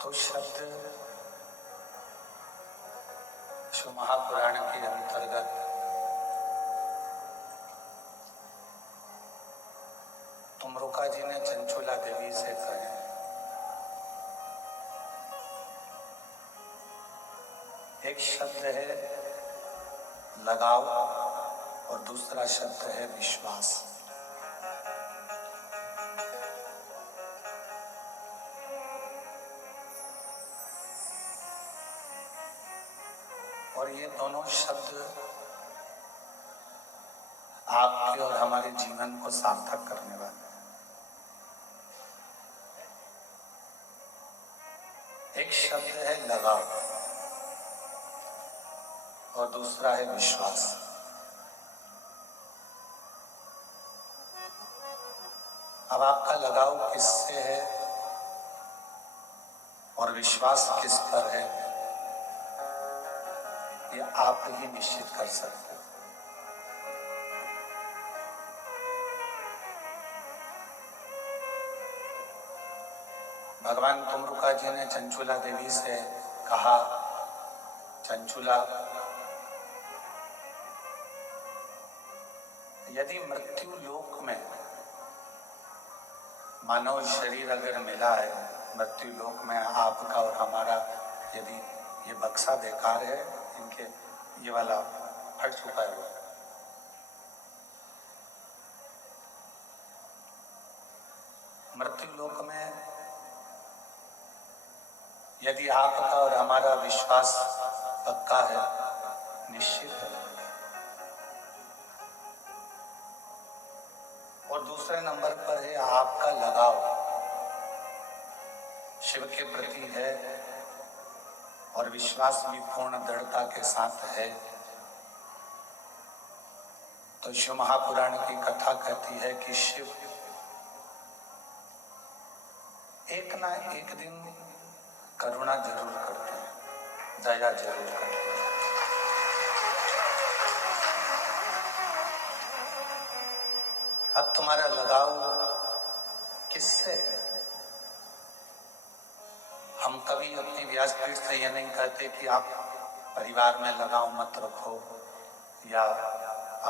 तो शब्द शिव महापुराण के अंतर्गत तुमरुका जी ने चंचुला देवी से कहे। एक शब्द है लगाव और दूसरा शब्द है विश्वास। और ये दोनों शब्द आपके और हमारे जीवन को सार्थक करने वाले हैं। एक शब्द है लगाव और दूसरा है विश्वास। अब आपका लगाव किससे है और विश्वास किस पर है, ये आप ही निश्चित कर सकते हैं। भगवान तुमरुका जी ने चंचुला देवी से कहा, चंचुला, यदि मृत्यु लोक में मानव शरीर अगर मिला है, मृत्यु लोक में आपका और हमारा, यदि ये बक्सा बेकार है, इनके ये वाला फट चुका है, मृत्यु लोक में यदि आपका और हमारा विश्वास पक्का है, निश्चित है, और दूसरे नंबर पर है आपका लगाव शिव के प्रति है और विश्वास भी पूर्ण दृढ़ता के साथ है, तो शिव महापुराण की कथा कहती है कि शिव एक ना एक दिन करुणा जरूर करते हैं, दया जरूर करते हैं। अब तुम्हारा लगाव किससे है? हम कभी अपनी व्यासपीठ से यह नहीं कहते कि आप परिवार में लगाव मत रखो, या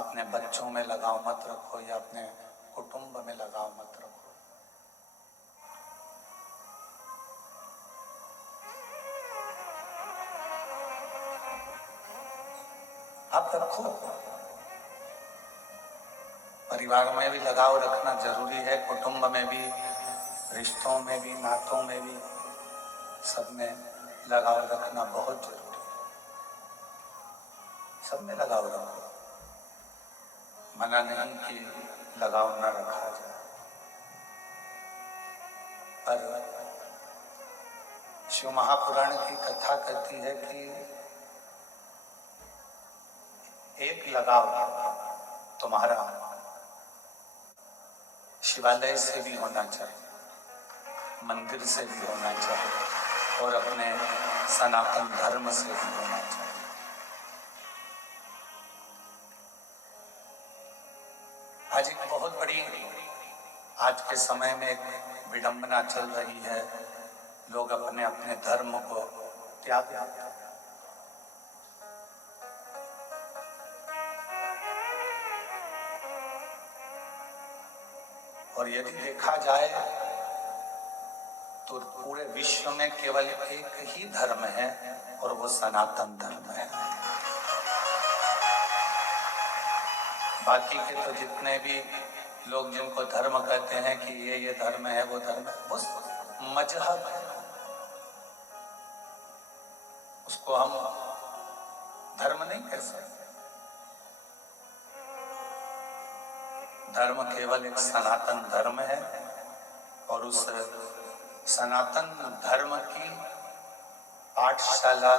अपने बच्चों में लगाव मत रखो, या अपने कुटुंब में लगाव मत रखो। आप रखो, परिवार में भी लगाव रखना जरूरी है, कुटुंब में भी, रिश्तों में भी, नातों में भी, सब में लगाव रखना बहुत जरूरी है। सब में लगाव रखो, मना नहीं कि लगाव न रखा जाए, पर शिव महापुराण की कथा कहती है कि एक लगाव तुम्हारा शिवालय से भी होना चाहिए, मंदिर से भी होना चाहिए, और अपने सनातन धर्म से भी होना चाहिए। आज एक बहुत बड़ी, आज के समय में एक विडंबना चल रही है, लोग अपने अपने धर्म को त्याग देते हैं। और यदि देखा जाए तो पूरे विश्व में केवल एक ही धर्म है, और वो सनातन धर्म है। बाकी के तो जितने भी लोग जिनको धर्म कहते हैं कि ये धर्म है, वो धर्म है, वो मजहब है, उसको हम धर्म नहीं कह सकते। धर्म केवल एक सनातन धर्म है, और उस सनातन धर्म की पाठशाला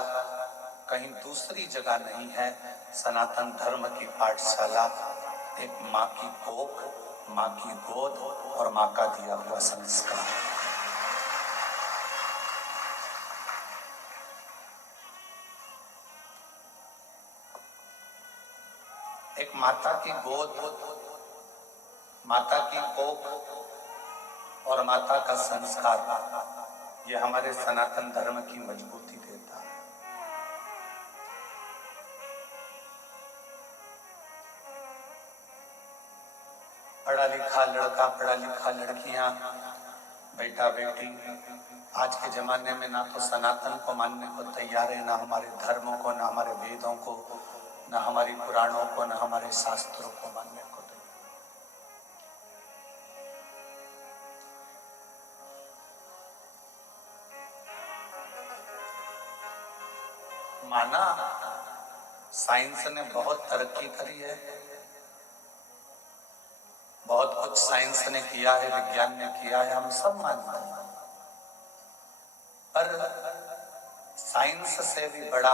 कहीं दूसरी जगह नहीं है। सनातन धर्म की पाठशाला एक माँ की कोख, माँ की गोद और माँ का दिया हुआ संस्कार। एक माता की गोद, माता की कोख और माता का संस्कार ये हमारे सनातन धर्म की मजबूती देता है। पढ़ा लिखा लड़का, पढ़ा लिखा लड़कियां, बेटा बेटी आज के जमाने में ना तो सनातन को मानने को तैयार है, ना हमारे धर्मों को, ना हमारे वेदों को, ना हमारी पुराणों को, ना हमारे शास्त्रों को मानने को तैयार। माना साइंस ने बहुत तरक्की करी है, बहुत कुछ साइंस ने किया है, विज्ञान ने किया है, हम सब मानते हैं। पर साइंस से भी बड़ा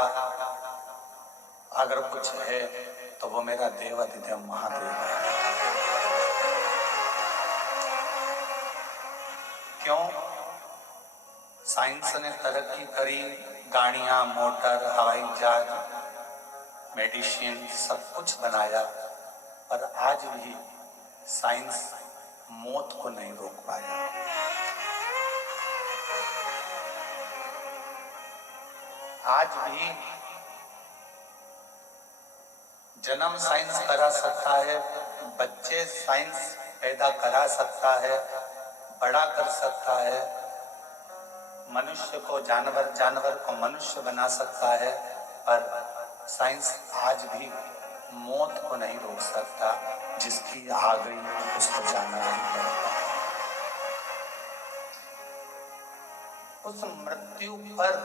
अगर कुछ है तो वो मेरा देवाधिदेव महादेव है। क्यों? साइंस ने तरक्की करी, गाड़ियां, मोटर, हवाई जहाज, मेडिसिन सब कुछ बनाया, पर आज भी साइंस मौत को नहीं रोक पाया। आज भी जन्म साइंस करा सकता है, बच्चे साइंस पैदा करा सकता है, बड़ा कर सकता है, मनुष्य को जानवर, जानवर को मनुष्य बना सकता है, पर साइंस आज भी मौत को नहीं रोक सकता। जिसकी आ गई उसको जाना ही पड़ेगा। उस मृत्यु पर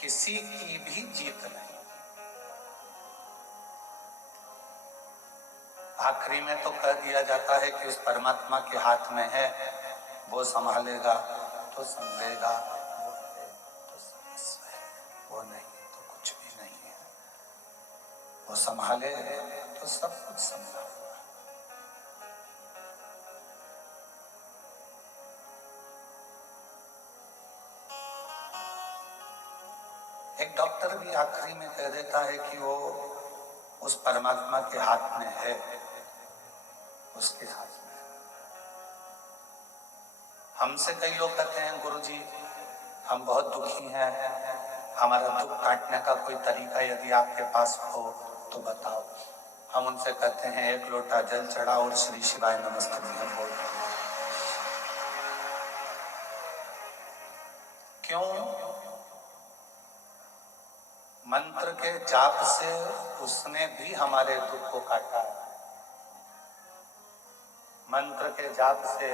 किसी की भी जीत नहीं। आखिरी में तो कह दिया जाता है कि उस परमात्मा के हाथ में है, वो संभालेगा तो संभलेगा, वो है तो सर्वस्व है, वो नहीं तो कुछ भी नहीं है। वो संभाले तो सब कुछ संभला हुआ। एक डॉक्टर भी आखिरी में कह देता है कि वो उस परमात्मा के हाथ में है, उसके हाथ में। हमसे कई लोग कहते हैं गुरुजी हम बहुत दुखी हैं, हमारा दुख काटने का कोई तरीका यदि आपके पास हो तो बताओ। हम उनसे कहते हैं एक लोटा जल चढ़ाओ और श्री शिवाय नमस्ते बोल। क्यों? मंत्र के जाप से उसने भी हमारे दुख को काटा है। मंत्र के जाप से,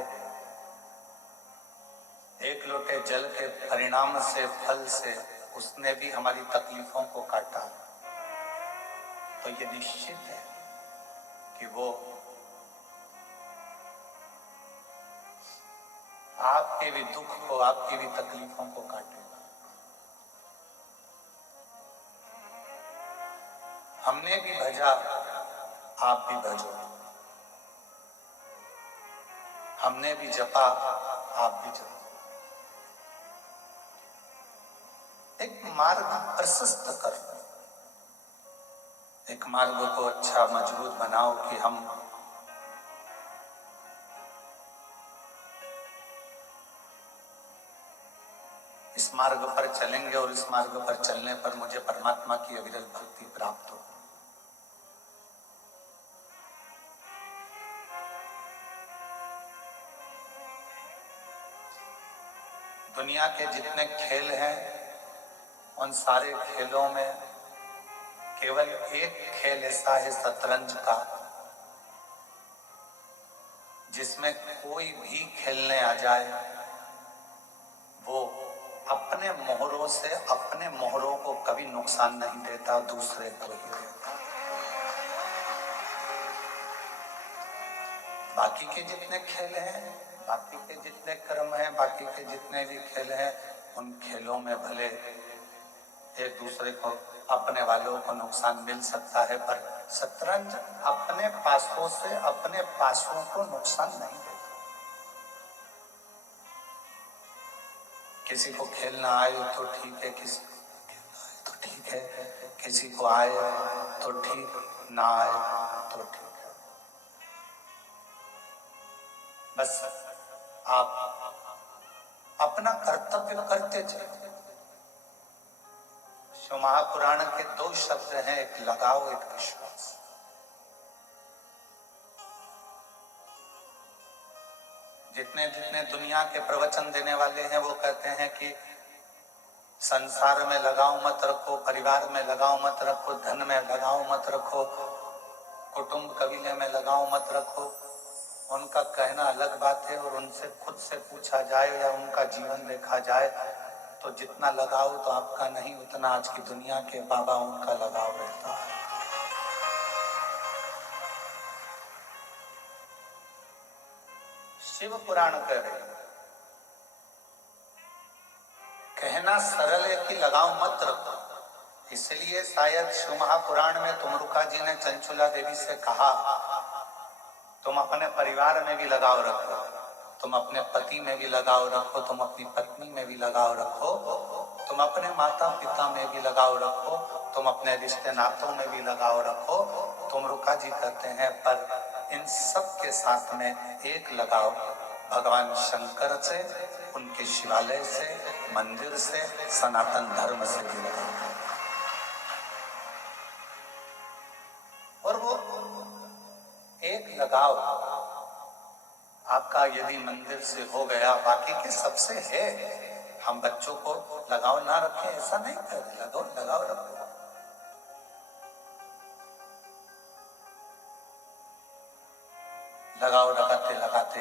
एक लोटे जल के परिणाम से, फल से उसने भी हमारी तकलीफों को काटा। तो ये निश्चित है कि वो आपके भी दुख को, आपकी भी तकलीफों को काटेगा। हमने भी भजा, आप भी भजो। हमने भी जपा, आप भी जपो। एक मार्ग प्रशस्त कर, एक मार्ग को अच्छा मजबूत बनाओ कि हम इस मार्ग पर चलेंगे और इस मार्ग पर चलने पर मुझे परमात्मा की अविरल भक्ति प्राप्त हो। दुनिया के जितने खेल हैं उन सारे खेलों में केवल एक खेल ऐसा है शतरंज का, जिसमें कोई भी खेलने आ जाए वो अपने मोहरों से, अपने मोहरों को कभी नुकसान नहीं देता, दूसरे को ही देता। बाकी के जितने खेल हैं, बाकी के जितने क्रम हैं, बाकी के जितने भी खेल हैं, उन खेलों में भले एक दूसरे को, अपने वालों को नुकसान मिल सकता है, पर शतरंज अपने पासों से अपने पासों को नुकसान नहीं देता। किसी को खेलना आए तो ठीक है, किसी को खेलना आए तो ठीक है, किसी को आए तो ठीक, ना आए तो ठीक है। बस आप अपना कर्तव्य करते चलो। शिव महापुराण के 2 शब्द हैं, एक लगाव, एक विश्वास। जितने जितने दुनिया के प्रवचन देने वाले हैं वो कहते हैं कि संसार में लगाव मत रखो, परिवार में लगाव मत रखो, धन में लगाव मत रखो, कुटुंब कबीले में लगाव मत रखो। उनका कहना अलग बात है, और उनसे खुद से पूछा जाए या उनका जीवन देखा जाए तो जितना लगाव तो आपका नहीं, उतना आज की दुनिया के बाबाओं का लगाव रहता है। शिव पुराण कह रहे हैं, कहना सरल है कि लगाव मत रखो। इसलिए शायद शिव महापुराण में तुमरुका जी ने चंचुला देवी से कहा, तुम अपने परिवार में भी लगाव रखो, तुम अपने पति में भी लगाव रखो, तुम अपनी पत्नी में भी लगाव रखो, तुम अपने माता पिता में भी लगाव रखो, तुम अपने रिश्ते नातों में भी लगाव रखो। तुमरुका जी कहते हैं, पर इन सब के साथ में एक लगाव भगवान शंकर से, उनके शिवालय से, मंदिर से, सनातन धर्म से भी लगाव। और वो एक लगाव आपका यदि मंदिर से हो गया, बाकी के सबसे है। हम बच्चों को लगाव ना रखें ऐसा नहीं कह रहे, लगाव रखो। लगाव लगाते लगाते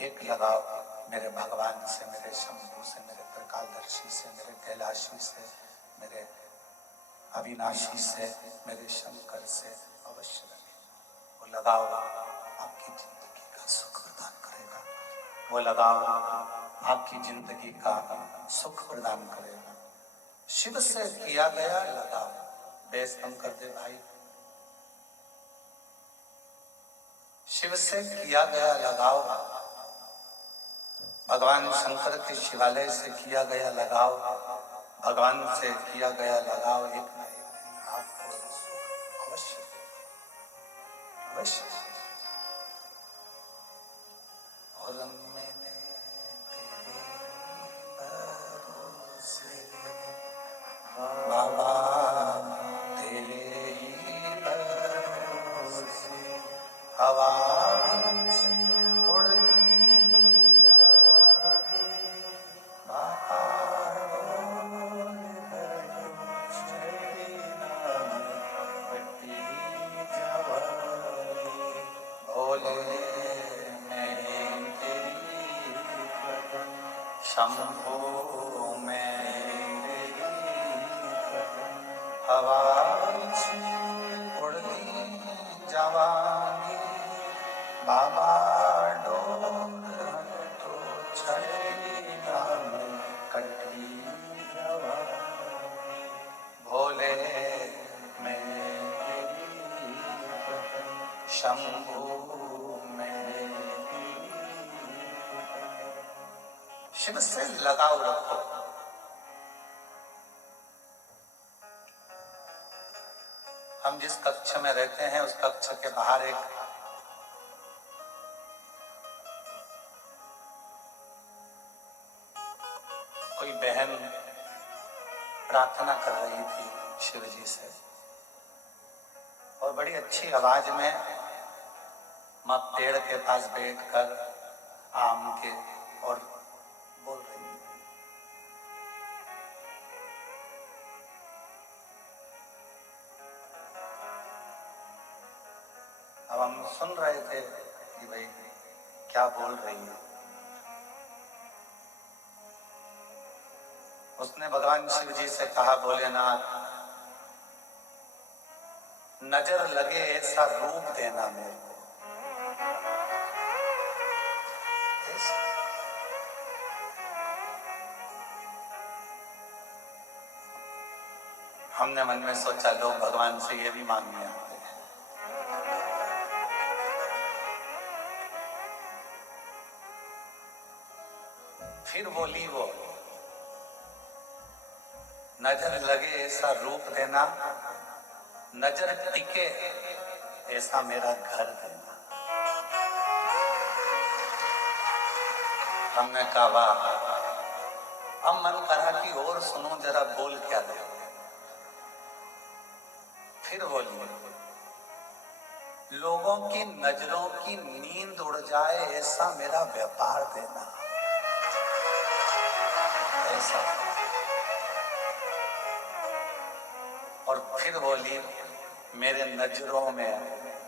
एक लगाव मेरे भगवान से, मेरे शंभू से, मेरे त्रिकालदर्शी से, मेरे कैलाशी से, मेरे अविनाशी से, मेरे शंकर से अवश्य रखें। वो लगाव आपकी जिंदगी का सुख प्रदान करेगा, वो लगाव आपकी जिंदगी का सुख प्रदान करेगा। शिव से किया गया लगाव, बेस कम कर दे भाई। शिव से किया गया लगाव, भगवान शंकर के शिवालय से किया गया लगाव, भगवान से किया गया लगाव एक न एक दिन आपको सुख अवश्य अवश्य। और मैंने तेरे भरोसे बाबा, तेरे ही भरोसे हवा शंभो में हवा उड़ती जवानी, बाबा डोर तो छड़ी कटी भोले में शंभो में। शिव से लगाव रखो। हम जिस कक्ष में रहते हैं उस कक्ष के बाहर एक कोई बहन प्रार्थना कर रही थी शिव जी से, और बड़ी अच्छी आवाज में मां पेड़ के पास बैठकर आम के और बोल रही है। अब हम सुन रहे थे कि भाई क्या बोल रही है। उसने भगवान शिव जी से कहा, भोलेनाथ नजर लगे ऐसा रूप देना मेरे को। हमने मन में सोचा लोग भगवान से ये भी मांगने आते हैं। फिर बोली वो, नजर लगे ऐसा रूप देना, नजर टिके ऐसा मेरा घर देना। हमने कहा वाह, अब मन करा कि और सुनो जरा बोल क्या रहे। फिर बोलिए, लोगों की नजरों की नींद उड़ जाए ऐसा मेरा व्यापार देना, ऐसा। और फिर बोलिए, मेरे नजरों में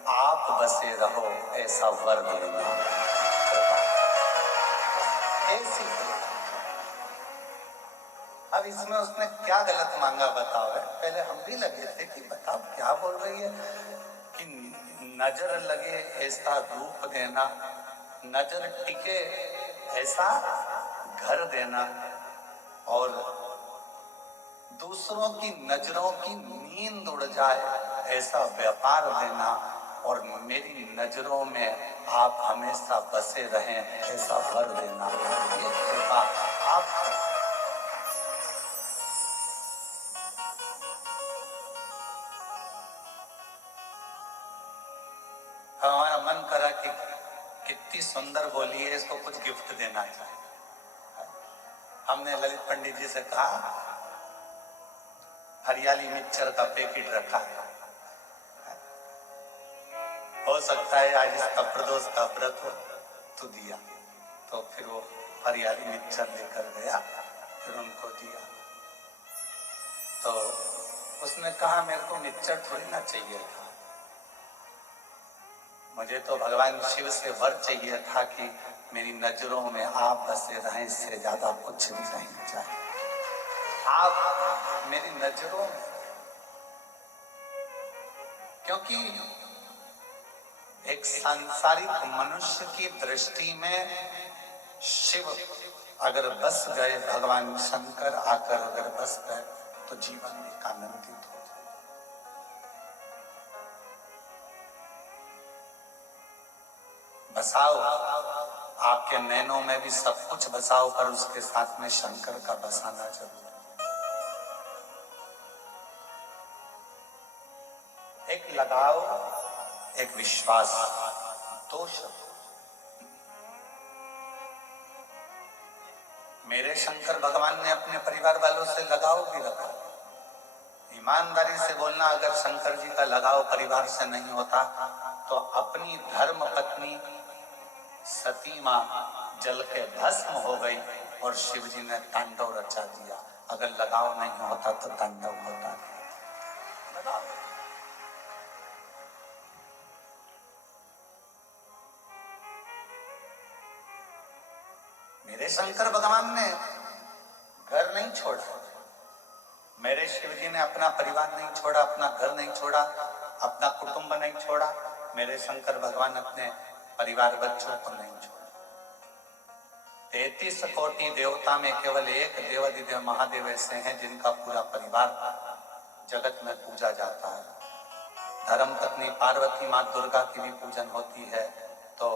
आप बसे रहो ऐसा वर देना, ऐसी। अब इसमें उसने क्या गलत मांगा बताओ। पहले हम भी लगे थे कि बताओ क्या बोल रही है कि नजर लगे ऐसा रूप देना, नजर टिके ऐसा घर देना, और दूसरों की नजरों की नींद उड़ जाए ऐसा व्यापार देना, और मेरी नजरों में आप हमेशा बसे रहें ऐसा वर देना। ये कृपा आप। हमारा मन करा कि कितनी सुंदर बोली है, इसको कुछ गिफ्ट देना चाहिए। हमने ललित पंडित जी से कहा, हरियाली मिक्सचर का पैकेट रखा है, हो सकता है आज इसका प्रदोष का व्रत हो तो दिया। तो फिर वो हरियाली मिक्सचर लेकर गया, फिर उनको दिया। तो उसने कहा मेरे को मिक्सचर थोड़ी ना चाहिए था, मुझे तो भगवान शिव से वर चाहिए था कि मेरी नजरों में आप बसे रहें, इससे ज्यादा कुछ भी नहीं चाहिए। आप मेरी नजरों में, क्योंकि एक सांसारिक मनुष्य की दृष्टि में शिव अगर बस गए, भगवान शंकर आकर अगर बस गए तो जीवन में आनंदित हो जाए। बसाओ, आपके नैनों में भी सब कुछ बसाओ, पर उसके साथ में शंकर का बसाना जरूर। एक लगाओ, एक विश्वास, दो शब्द। मेरे शंकर भगवान ने अपने परिवार वालों से लगाव भी रखा। ईमानदारी से बोलना, अगर शंकर जी का लगाव परिवार से नहीं होता तो अपनी धर्म पत्नी सती मां जल के भस्म हो गई और शिव जी ने तांडव रचा दिया। अगर लगाव नहीं होता तो तांडव होता नहीं। मेरे शंकर भगवान ने घर नहीं छोड़ा, मेरे शिव जी ने अपना परिवार नहीं छोड़ा, अपना घर नहीं छोड़ा, अपना कुटुंब नहीं छोड़ा। मेरे शंकर भगवान अपने परिवार बच्चों को नहीं छोड़ा। 33 कोटि देवता में केवल एक देवाधिदेव महादेव ऐसे हैं जिनका पूरा परिवार जगत में पूजा जाता है। धर्म पत्नी पार्वती माँ दुर्गा की भी पूजन होती है, तो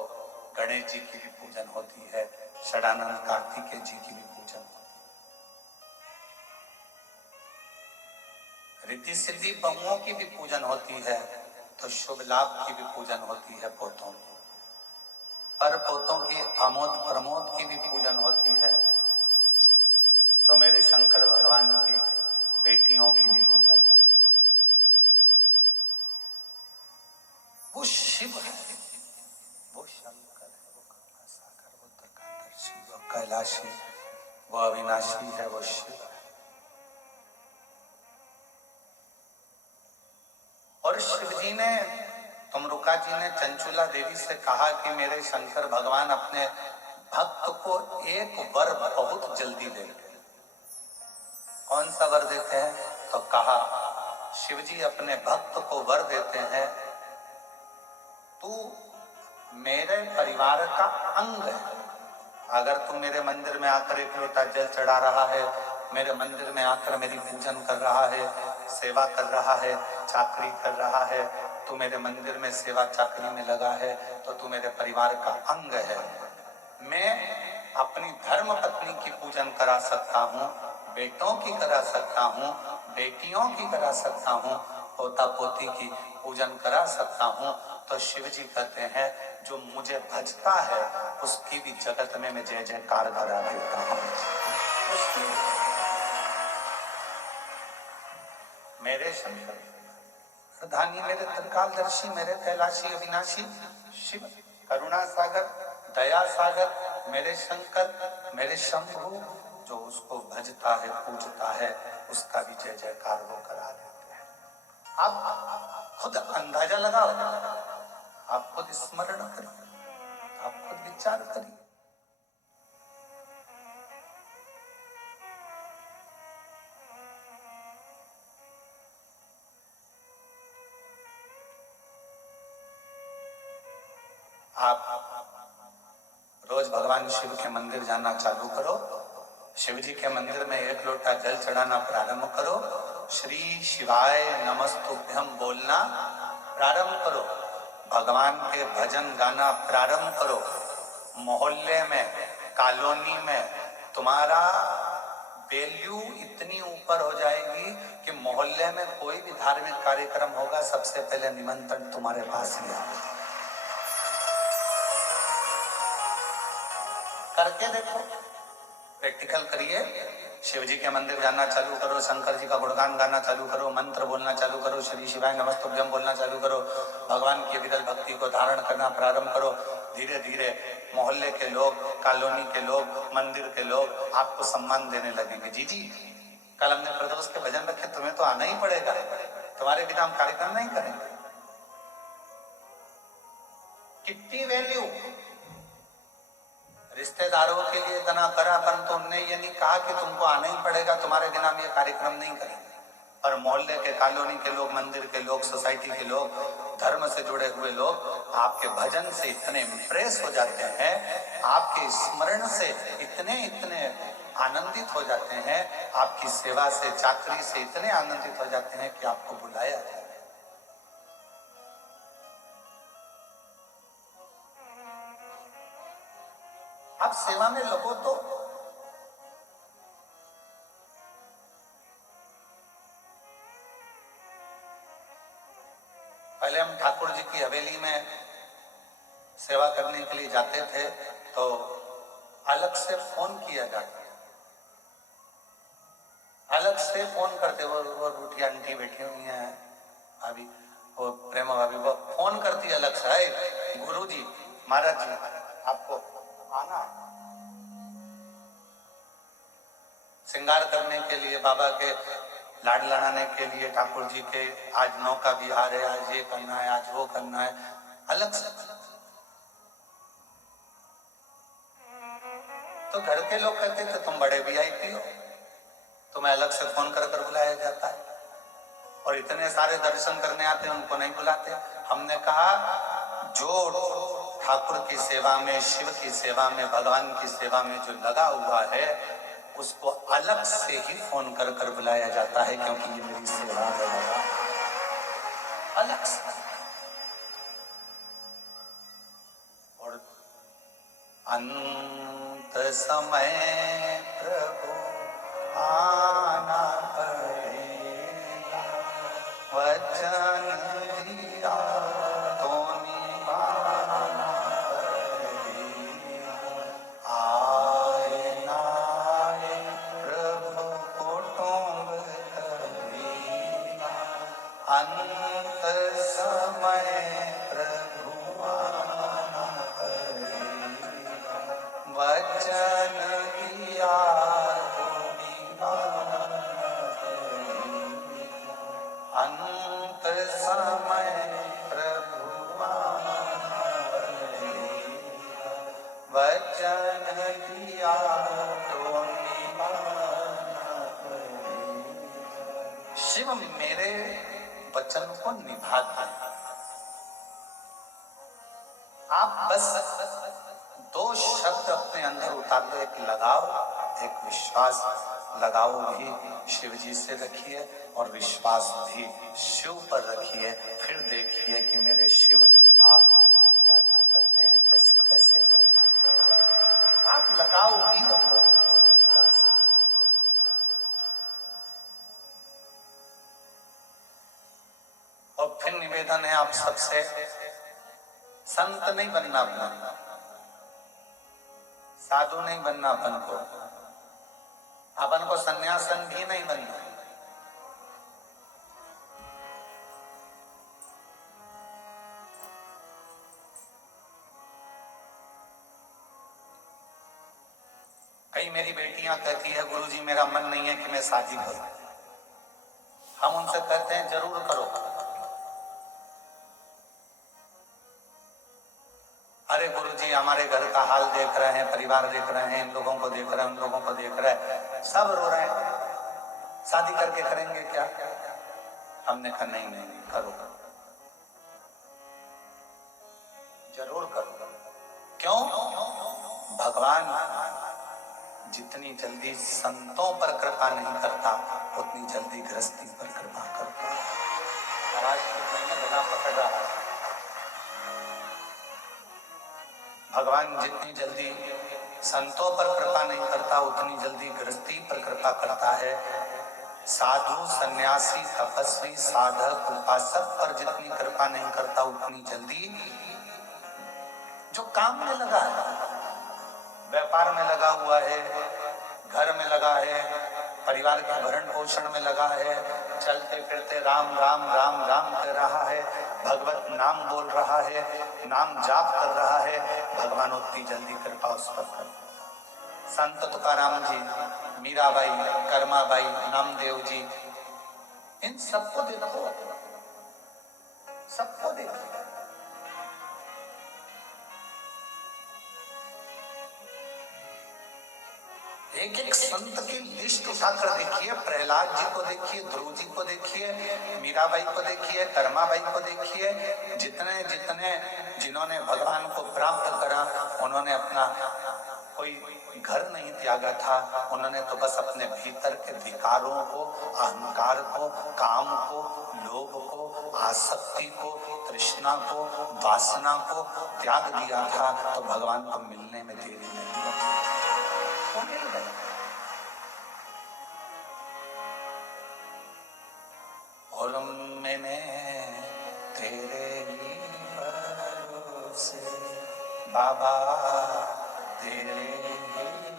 गणेश जी की भी पूजन होती है, षडानंद कार्तिकेय जी की भी पूजन होती है, रिद्धि सिद्धि बहुओं की भी पूजन होती है, तो शुभ लाभ की भी पूजन होती है पोतों की, पर पोतों की आमोद प्रमोद की भी पूजन होती है, तो मेरे शंकर भगवान की बेटियों की भी पूजन होती है। वो शिव है, वो शंकर है, वो करुणा सागर, वो त्रिकालदर्शी, वो कैलाशी, वो अविनाशी है, वो शिव है। और शिव जी ने, तमरुका जी ने चंचुला देवी से कहा कि मेरे शंकर भगवान अपने भक्त को एक वर बहुत जल्दी देते। कौन सा वर देते हैं? तो कहा शिव जी अपने भक्त को वर देते हैं, तू मेरे परिवार का अंग है। अगर तू मेरे मंदिर में आकर एक लोटा जल चढ़ा रहा है, मेरे मंदिर में आकर मेरी पूजन कर रहा है, सेवा कर रहा है, चाकरी कर रहा है, तू मेरे मंदिर में सेवा चाकरी में लगा है, तो तू मेरे परिवार का अंग है। मैं अपनी धर्म पत्नी की पूजन करा सकता हूँ, बेटों की करा सकता हूँ, बेटियों की करा सकता हूँ, पोता पोती की पूजन करा सकता हूँ। तो शिव जी कहते हैं जो मुझे भजता है उसकी भी जगत में मैं जय जयकार करा देता हूँ, उसकी शंकर। धानी मेरे त्रिकालदर्शी, मेरे कैलाशी अविनाशी शिव, करुणा सागर, दया सागर, मेरे शंकर, मेरे शंभु। जो उसको भजता है, पूजता है, उसका भी जय जयकार वो करा देते हैं। आप खुद अंदाजा लगाओ, आप खुद स्मरण करिए, आप खुद विचार करिए। आप रोज भगवान शिव के मंदिर जाना चालू करो, शिव जी के मंदिर में एक लोटा जल चढ़ाना प्रारंभ करो, श्री शिवाय नमस्तुभ्यम बोलना प्रारंभ करो, भगवान के भजन गाना प्रारंभ करो। मोहल्ले में, कॉलोनी में तुम्हारा वैल्यू इतनी ऊपर हो जाएगी कि मोहल्ले में कोई भी धार्मिक कार्यक्रम होगा, सबसे पहले निमंत्रण तुम्हारे पास ही आएगा। करके देखो, प्रैक्टिकल करिए। शिव जी के मंदिर जाना चालू करो, शंकर जी का गुणगान गाना चालू करो, मंत्र बोलना चालू करो, श्री शिवाय नमस्तुभ्यम बोलना चालू करो, भगवान की विरल भक्ति को धारण करना प्रारंभ करो। धीरे धीरे मोहल्ले के लोग, कॉलोनी के लोग, मंदिर के लोग आपको सम्मान देने लगेंगे। जी जी, कल हमने प्रदोष के भजन रखे, तुम्हें तो आना ही पड़ेगा, तुम्हारे बिना हम कार्यक्रम नहीं करेंगे। कितनी वैल्यू रिश्तेदारों के लिए इतना करा, परंतु उनने ये नहीं कहा कि तुमको आना ही पड़ेगा, तुम्हारे बिना हम ये कार्यक्रम नहीं करेंगे। और मोहल्ले के, कॉलोनी के लोग, मंदिर के लोग, सोसाइटी के लोग, धर्म से जुड़े हुए लोग आपके भजन से इतने इंप्रेस हो जाते हैं, आपके स्मरण से इतने आनंदित हो जाते हैं, आपकी सेवा से, चाकरी से इतने आनंदित हो जाते हैं कि आपको बुलाया जाए। आप सेवा में लगो तो। पहले हम ठाकुर जी की हवेली में सेवा करने के लिए जाते थे तो अलग से फोन किया जाता, अलग से फोन करते, वो रूठी आंटी बैठी हुई हैं अभी, वो प्रेमा भाभी, वो फोन करती अलग से, गुरु जी, महाराज जी, आपको आना श्रृंगार करने के लिए, बाबा के लाड लड़ाने के लिए, ठाकुर जी के आज नौका विहार है, आज ये करना है, आज वो करना है, अलग से। तो घर के लोग कहते थे तुम बड़े वीआईपी हो, तुम्हें अलग से फोन कर कर बुलाया जाता है, और इतने सारे दर्शन करने आते हैं उनको नहीं बुलाते। हमने कहा जो ठाकुर की सेवा में, शिव की सेवा में, भगवान की सेवा में जो लगा हुआ है, उसको अलग से ही फोन कर कर बुलाया जाता है, क्योंकि ये मेरी सेवा में लगा अलग से। और अंत समय प्रभु आना पड़ेगा, वचन दिया तो निभाना पड़ेगा, आए ना आए प्रभु कुटुंब कबीरा, अंत समय प्रभु आना पड़ेगा, वचन दिया तो निभाना पड़ेगा, अंत समय प्रभु आना पड़ेगा, वचन दिया तो निभाना पड़ेगा। शिव मेरे वचन को निभाते हैं। आप बस दो शब्द अपने अंदर उतार लो, एक लगाव, एक विश्वास। लगाव भी शिव जी से रखिए और विश्वास भी शिव पर रखिए, फिर देखिए कि मेरे शिव आपके लिए क्या क्या करते हैं, कैसे कैसे करते हैं। आप लगाव भी रखो, विश्वास। और फिर निवेदन है आप सबसे, संत नहीं बनना अपना, साधु नहीं बनना अपन को सन्यासन भी नहीं बनना, मेरी बेटियां कहती है गुरुजी मेरा मन नहीं है कि मैं शादी करूं। हम उनसे कहते हैं जरूर करो। अरे गुरुजी हमारे घर का हाल देख रहे हैं, परिवार देख रहे हैं, इन लोगों को देख रहे हैं, उन लोगों को देख रहे हैं, सब रो रहे हैं, शादी करके करेंगे क्या? हमने कहा नहीं नहीं नहीं, करो जरूर करो। क्यों? भगवान जितनी जल्दी संतों पर कृपा नहीं करता उतनी जल्दी गृहस्थी पर कृपा करता। आवाज गला पकड़ रहा है। भगवान जितनी जल्दी संतों पर कृपा नहीं करता उतनी जल्दी गृहस्थी पर कृपा करता है। साधु सन्यासी तपस्वी साधक उपासक पर जितनी कृपा नहीं करता उतनी जल्दी जो काम में लगा है, व्यापार में लगा हुआ है, घर में लगा है, परिवार के भरण पोषण में लगा है, चलते फिरते राम राम राम राम कर रहा है, भगवत नाम बोल रहा है, नाम जाप कर रहा है, भगवान उतनी जल्दी कृपा उस पर कर। संत तुकाराम जी, मीराबाई, कर्माबाई, नामदेव जी, इन सबको देखो, सबको देखो। एक एक संत की लिस्ट उठाकर देखिए, प्रहलाद जी को देखिए, ध्रुव जी को देखिए, मीराबाई को देखिए, कर्माबाई को देखिए, जितने जितने जिन्होंने भगवान को प्राप्त करा उन्होंने अपना कोई घर नहीं त्यागा था, उन्होंने तो बस अपने भीतर के विकारों को, अहंकार को, काम को, लोभ को, आसक्ति को, तृष्णा को, वासना को त्याग दिया था, तो भगवान को मिलने में देरी नहीं लगी। और मैंने तेरे ही भरोसे बाबा, तेरे ही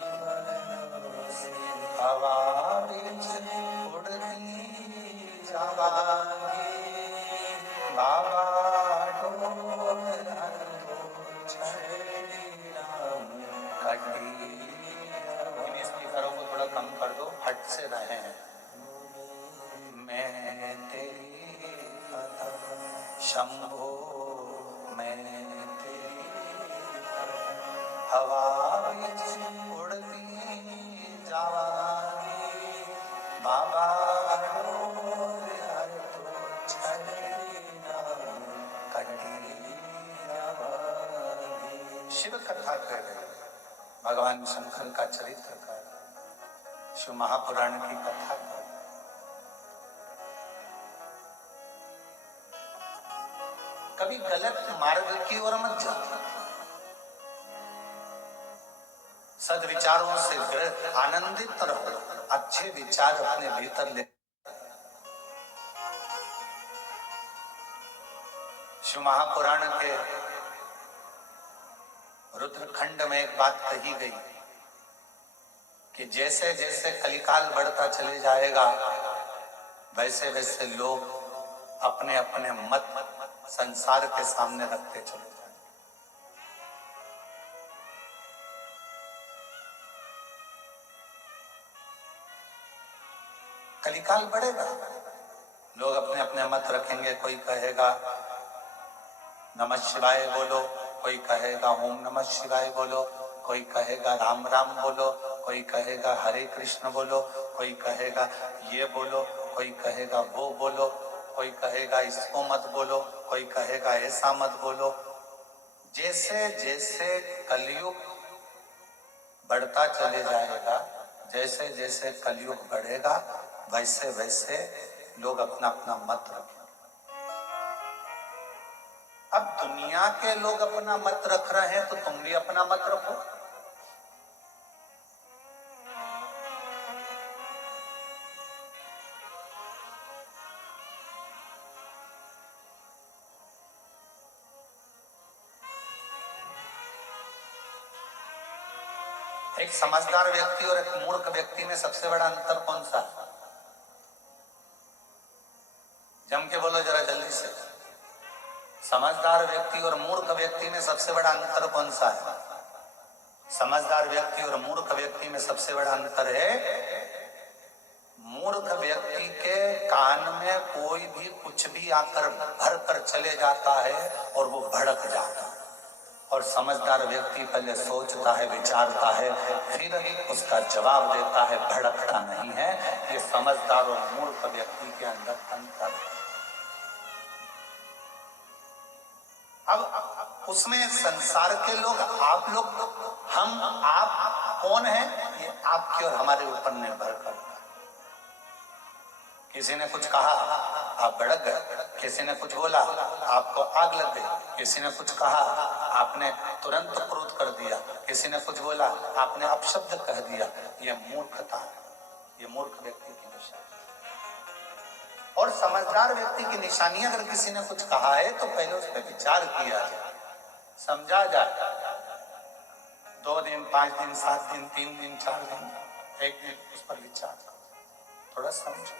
भरोसे हवा बीच उड़ती जावांगी बाबा, स्पीकरों को थोड़ा कम कर दो, हट से रहे हैं। मैं तेरी शंभो, मैं तेरी हवा बीच उड़ती जावांगी बाबा, शिव कथा कर रहे, भगवान शंकर का चरित्र कर, शिव महापुराण की कथा कर। कभी गलत मार्ग की ओर मत जाओ, सद्विचारों से आनंदित रहो, अच्छे विचार अपने भीतर ले। शिव महापुराण के रुद्रखंड में एक बात कही गई कि जैसे जैसे कलिकाल बढ़ता चले जाएगा वैसे वैसे लोग अपने अपने मत संसार के सामने रखते चले जाएंगे। कलिकाल बढ़ेगा, लोग अपने अपने मत रखेंगे। कोई कहेगा नमः शिवाय बोलो, कोई कहेगा ओम नमः शिवाय बोलो, कोई कहेगा राम राम बोलो, कोई कहेगा हरे कृष्ण बोलो, कोई कहेगा ये बोलो, कोई कहेगा वो बोलो, कोई कहेगा इसको मत बोलो, कोई कहेगा ऐसा मत बोलो। जैसे जैसे कलयुग बढ़ता चले जाएगा, जैसे जैसे कलयुग बढ़ेगा वैसे वैसे लोग अपना अपना मत रखें। अब दुनिया के लोग अपना मत रख रहे हैं तो तुम भी अपना मत रखो। एक समझदार व्यक्ति और एक मूर्ख व्यक्ति में सबसे बड़ा अंतर कौन सा है? जम के बोलो जरा जल्दी से। समझदार व्यक्ति और मूर्ख व्यक्ति में सबसे बड़ा अंतर कौन सा है? समझदार व्यक्ति और मूर्ख व्यक्ति में सबसे बड़ा अंतर है, मूर्ख व्यक्ति के कान में कोई भी कुछ भी आकर भर कर चले जाता है और वो भड़क जाता है, और समझदार व्यक्ति पहले सोचता है, विचारता है, फिर उसका जवाब देता है, भड़कता नहीं है। ये समझदार और मूर्ख व्यक्ति के अंदर अंतर है। अब उसमें संसार के लोग, आप लोग, हम, आप कौन हैं, ये आपके और हमारे ऊपर निर्भर करता है। किसी ने कुछ कहा, आप भड़क गए। किसी ने कुछ बोला, आपको आग लग गई। किसी ने कुछ कहा, आपने तुरंत क्रोध कर दिया। किसी ने कुछ बोला, आपने अपशब्द कह दिया। ये मूर्खता है, ये मूर्ख व्यक्ति की निशानी। और समझदार व्यक्ति की निशानी, अगर किसी ने कुछ कहा है तो पहले उस पर विचार किया जाए, समझा जाए। 2 दिन, 5 दिन, 7 दिन, 3 दिन, 4 दिन, 1 दिन उस पर विचार करो, थोड़ा समझो।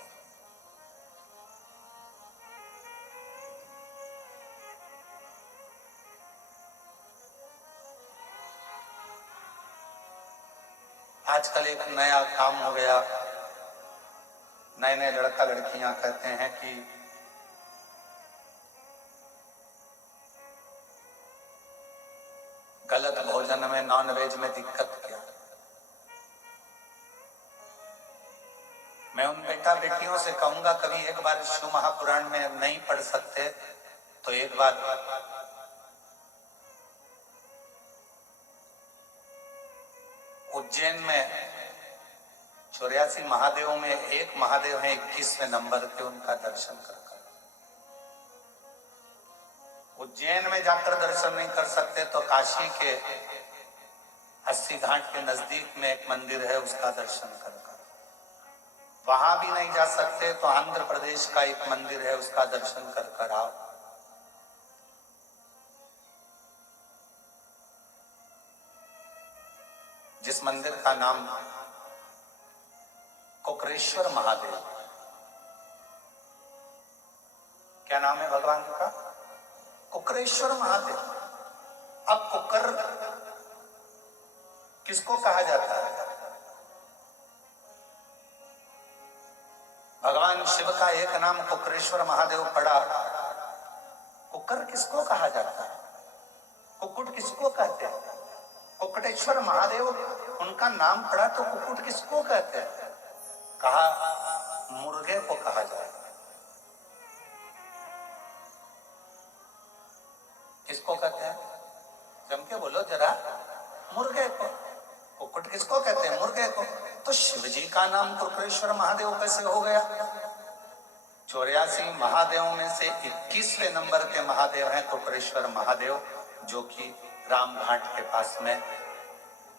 आजकल एक नया काम हो गया, नए नए लड़का लड़कियां कहते हैं कि गलत भोजन में, नॉनवेज में दिक्कत क्या। मैं उन बेटा बेटियों से कहूंगा, कभी एक बार शिव महापुराण में नहीं पढ़ सकते तो एक बार उज्जैन में 84 महादेवों में एक महादेव है 21वें नंबर के, उनका दर्शन कर। उज्जैन में जाकर दर्शन नहीं कर सकते तो काशी के 80 घाट के नजदीक में एक मंदिर है, उसका दर्शन कर। वहां भी नहीं जा सकते तो आंध्र प्रदेश का एक मंदिर है, उसका दर्शन कर आओ। जिस मंदिर का नाम कुकरेश्वर महादेव। क्या नाम है भगवान का? कुकरेश्वर महादेव। अब कुकर किसको कहा जाता है? भगवान शिव का एक नाम कुकरेश्वर महादेव पड़ा, कुकर किसको कहा जाता है? कुकुट किसको कहते हैं? कुकटेश्वर महादेव उनका नाम पड़ा तो कुकुट किसको कहते हैं? कहा मुर्गे को कहा जाए। किसको कहते हैं? जम के बोलो जरा। मुर्गे को। कुकुट किसको कहते हैं? मुर्गे को। तो शिव जी का नाम कुकरेश्वर महादेव कैसे हो गया? 84 महादेवों में से 21वें नंबर के महादेव हैं कुकरेश्वर महादेव, जो कि राम घाट के पास में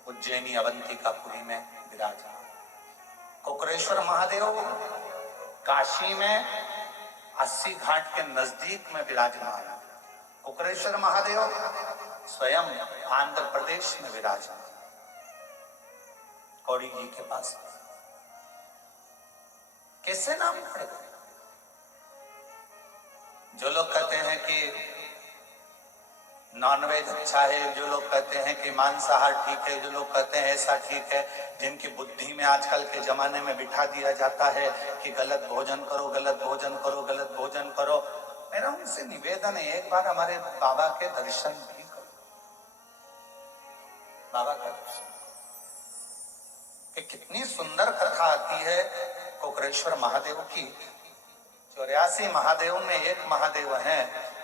उज्जैनी अवंतिकापुरी में विराजमान। कुकरेश्वर महादेव काशी में 80 घाट के नजदीक में विराजमान है। कुकरेश्वर महादेव स्वयं आंध्र प्रदेश में विराजमान, कौड़ी जी के पास। कैसे नाम पड़ गए? जो लोग कहते हैं कि नॉनवेज अच्छा है, जो लोग कहते हैं कि मांसाहार ठीक है, जो लोग कहते हैं ऐसा ठीक है, जिनकी बुद्धि में आजकल के जमाने में बिठा दिया जाता है कि गलत भोजन करो, गलत भोजन करो, गलत भोजन करो। मेरा उनसे निवेदन है, एक बार हमारे बाबा के दर्शन भी करो। बाबा का दर्शन कि कितनी सुंदर कथा आती है कुकरेश्वर महादेव की। 84 महादेव में एक महादेव है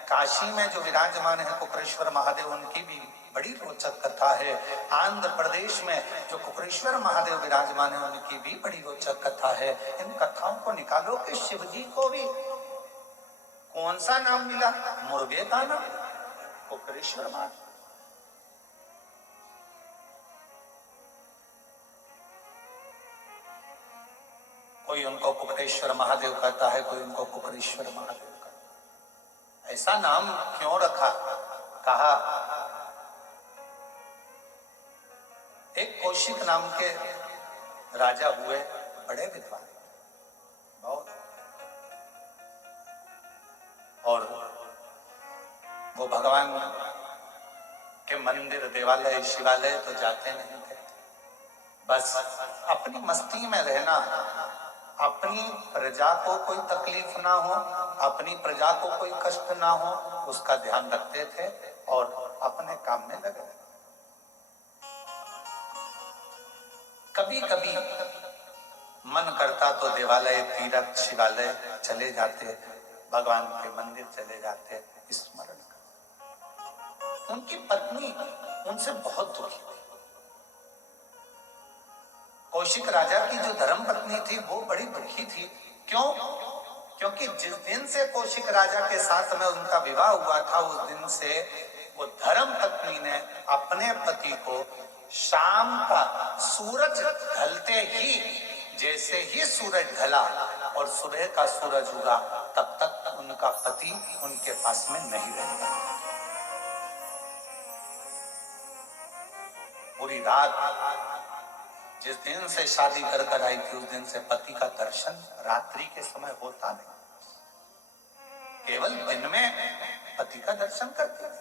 काशी में जो विराजमान है कुकरेश्वर महादेव, उनकी भी बड़ी रोचक कथा है। आंध्र प्रदेश में जो कुकरेश्वर महादेव विराजमान है, उनकी भी बड़ी रोचक कथा है। इन कथाओं को निकालो कि शिव जी को भी कौन सा नाम मिला? मुर्गे का नाम, कुकरेश्वर महादेव। कोई उनको कुकटेश्वर महादेव कहता है, कोई उनको कुकरेश्वर महादेव कहता है। ऐसा नाम क्यों रखा? कहा एक कौशिक नाम के राजा हुए, बड़े विद्वान बहुत, और वो भगवान कि मंदिर देवालय शिवालय तो जाते नहीं थे, बस अपनी मस्ती में रहना, अपनी प्रजा को कोई तकलीफ ना हो, अपनी प्रजा को कोई कष्ट ना हो, उसका ध्यान रखते थे और अपने काम में लगे। कभी कभी मन करता तो देवालय तीर्थ शिवालय चले जाते, भगवान के मंदिर चले जाते, स्मरण करते। उनकी पत्नी उनसे बहुत दुखी थी। कौशिक राजा की जो धर्म पत्नी थी वो बड़ी दुखी थी। क्यों? क्योंकि जिस दिन से कौशिक राजा के साथ में उनका विवाह हुआ था, उस दिन से वो धर्म पत्नी ने अपने पति को शाम का सूरज ढलते ही, जैसे ही सूरज ढला और सुबह का सूरज उगा, तब तक उनका पति उनके पास में नहीं रहता। पूरी रात, जिस दिन से शादी कर आई थी, उस दिन से पति का दर्शन रात्रि के समय होता नहीं, केवल दिन में पति का दर्शन करती।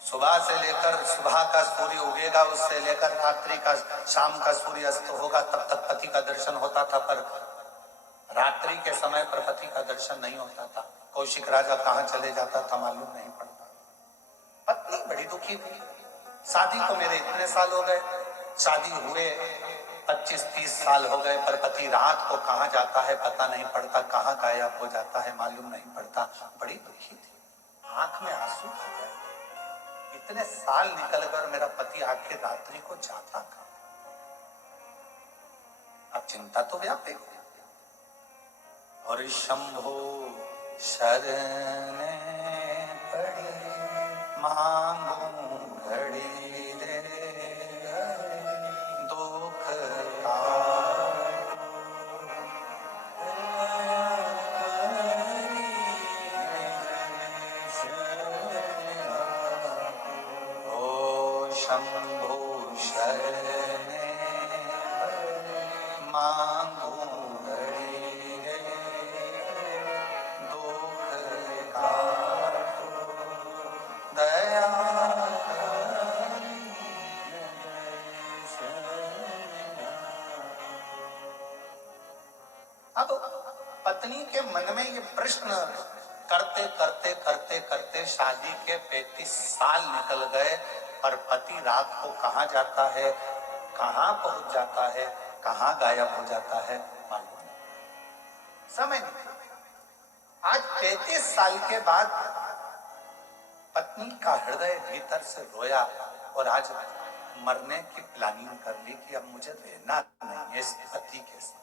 सुबह से लेकर सुबह का सूर्य उगेगा, उससे लेकर रात्रि का शाम का सूर्य अस्त होगा, तब तक पति का दर्शन होता था, पर रात्रि के समय पर पति का दर्शन नहीं होता था। कौशिक राजा कहां चले जाता था मालूम नहीं पड़ता। पत्नी बड़ी दुखी थी। शादी को मेरे इतने साल हो गए, शादी हुए 25-30 साल हो गए, पर पति रात को कहां जाता है पता नहीं पड़ता, कहां गायब हो जाता है मालूम नहीं पड़ता। बड़ी दुखी थी, आंख में आंसू आ गए। इतने साल निकल कर मेरा पति आखिर रात्रि को जाता कहां? अब चिंता तो व्यापी। और शंभो शरण पड़ी मांगू घड़ी रे, दुख का ओ शंभो शरण मांगू घड़ी रे, दुख का दया। अब पत्नी के मन में ये प्रश्न करते करते करते करते शादी के 35 साल निकल गए, पर पति रात को कहां जाता है, कहां पहुंच जाता है, कहां गायब हो जाता है मालूम नहीं, समय नहीं। आज 35 साल के बाद पत्नी का हृदय भीतर से रोया और आज मरने की प्लानिंग कर ली कि अब मुझे रहना नहीं है इस पति के साथ,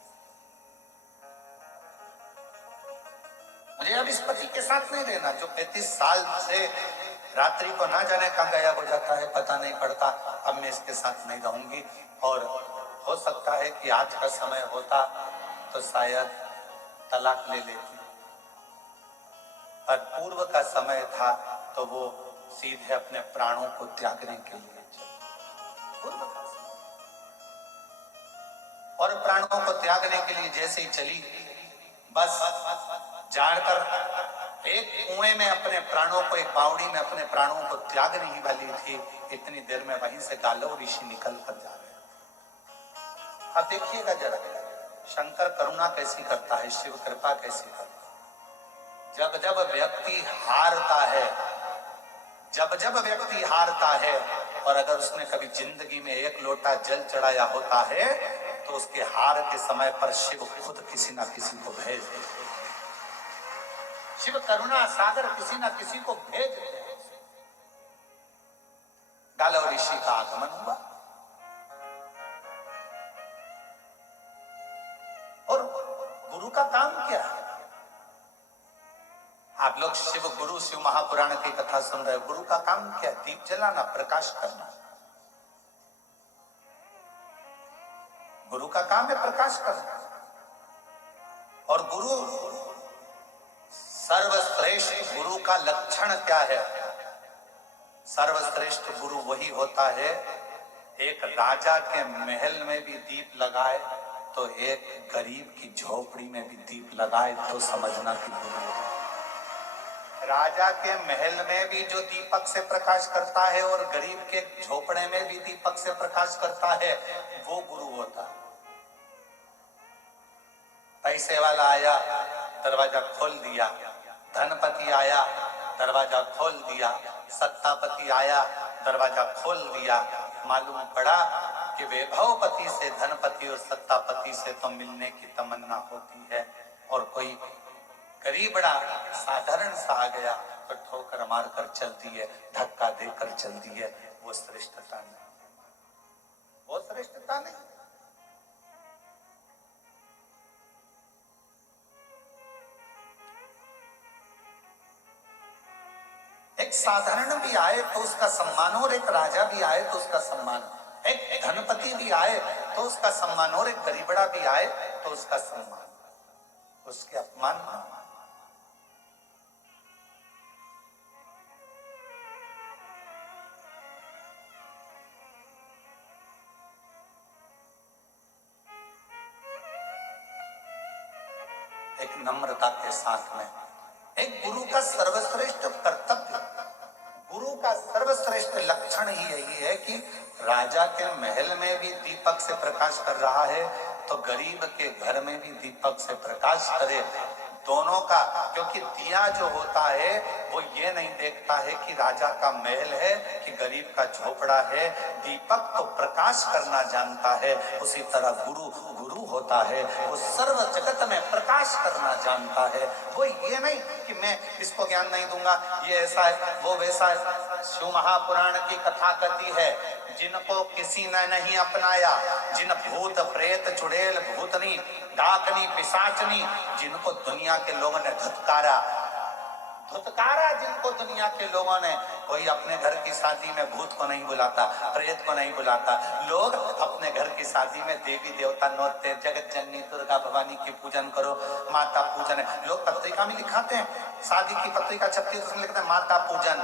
मुझे अब इस पति के साथ नहीं रहना, जो 35 साल से रात्रि को ना जाने कहां गायब हो जाता है पता नहीं पड़ता। अब मैं इसके साथ नहीं रहूंगी। और हो सकता है कि आज का समय होता तो शायद तलाक ले लेती, पर पूर्व का समय था तो वो सीधे अपने प्राणों को त्यागने के लिए चली। पूर्व का समय, और प्राणों को त्यागने के लिए जैसे ही चली, बस जानकर एक कुएं में अपने प्राणों को, एक बावड़ी में अपने प्राणों को त्यागने ही वाली थी, इतनी देर में वहीं से गालव ऋषि निकल कर जा रहे। अब देखिएगा जरा, शंकर करुणा कैसी करता है, शिव कृपा कैसी करता है। जब जब व्यक्ति हारता है, जब जब व्यक्ति हारता है, और अगर उसने कभी जिंदगी में एक लोटा जल चढ़ाया होता है, तो उसके हार के समय पर शिव खुद किसी ना किसी को भेज देते। शिव करुणा सागर किसी ना किसी को भेज देते हैं। गालव ऋषि का आगमन हुआ और गुरु का काम क्या है? आप लोग शिव गुरु, शिव महापुराण की कथा सुन रहे हो। गुरु का काम क्या है? दीप जलाना, प्रकाश करना। गुरु का काम है प्रकाश करना। और गुरु, सर्वश्रेष्ठ गुरु का लक्षण क्या है? सर्वश्रेष्ठ गुरु वही होता है, एक राजा के महल में भी दीप लगाए तो एक गरीब की झोपड़ी में भी दीप लगाए तो समझना कि गुरु है। राजा के महल में भी जो दीपक से प्रकाश करता है और गरीब के झोपड़े में भी दीपक से प्रकाश करता है, वो गुरु होता है। पैसे वाला आया, दरवाजा खोल दिया। धनपति आया, दरवाजा खोल दिया। सत्तापति आया, दरवाजा खोल दिया। मालूम पड़ा कि वैभवपति से, धनपति और सत्तापति से तो मिलने की तमन्ना होती है, और कोई गरीबड़ा साधारण सा आ गया तो ठोकर मार कर चलती है, धक्का देकर चलती है। वो श्रेष्ठता नहीं, वो श्रेष्ठता नहीं। एक साधारण भी आए तो उसका सम्मान, और एक राजा भी आए तो उसका सम्मान, एक धनपति भी आए तो उसका सम्मान, और एक गरीबड़ा भी आए तो उसका सम्मान, उसके अपमान ना। एक नम्रता के साथ में, एक गुरु का सर्वश्रेष्ठ कर्तव्य, गुरु का सर्वश्रेष्ठ लक्षण ही यही है कि राजा के महल में भी दीपक से प्रकाश कर रहा है तो गरीब के घर में भी दीपक से प्रकाश करे, दोनों का। क्योंकि दिया जो होता है वो ये नहीं देखता है कि राजा का महल है कि गरीब का झोपड़ा है, दीपक तो प्रकाश करना जानता है। उसी तरह गुरु गुरु होता है, वो सर्व जगत में प्रकाश करना जानता है। वो ये नहीं कि मैं इसको ज्ञान नहीं दूंगा, ये ऐसा है वो वैसा है। शिव महापुराण की कथा कहती है, जिनको किसी ने नहीं अपनाया, जिन भूत प्रेत चुड़ैल भूतनी डाकनी पिशाचनी, जिनको दुनिया के लोगों ने धुतकारा, जिनको दुनिया के लोगों ने, कोई अपने घर की शादी में भूत को नहीं बुलाता, प्रेत को नहीं बुलाता। लोग अपने घर की शादी में देवी देवता नौते, जगत जननी दुर्गा भवानी की पूजन करो, माता पूजन है। लोग पत्रिका में लिखाते हैं, शादी की पत्रिका छपती है, उसमें लिखते हैं माता पूजन,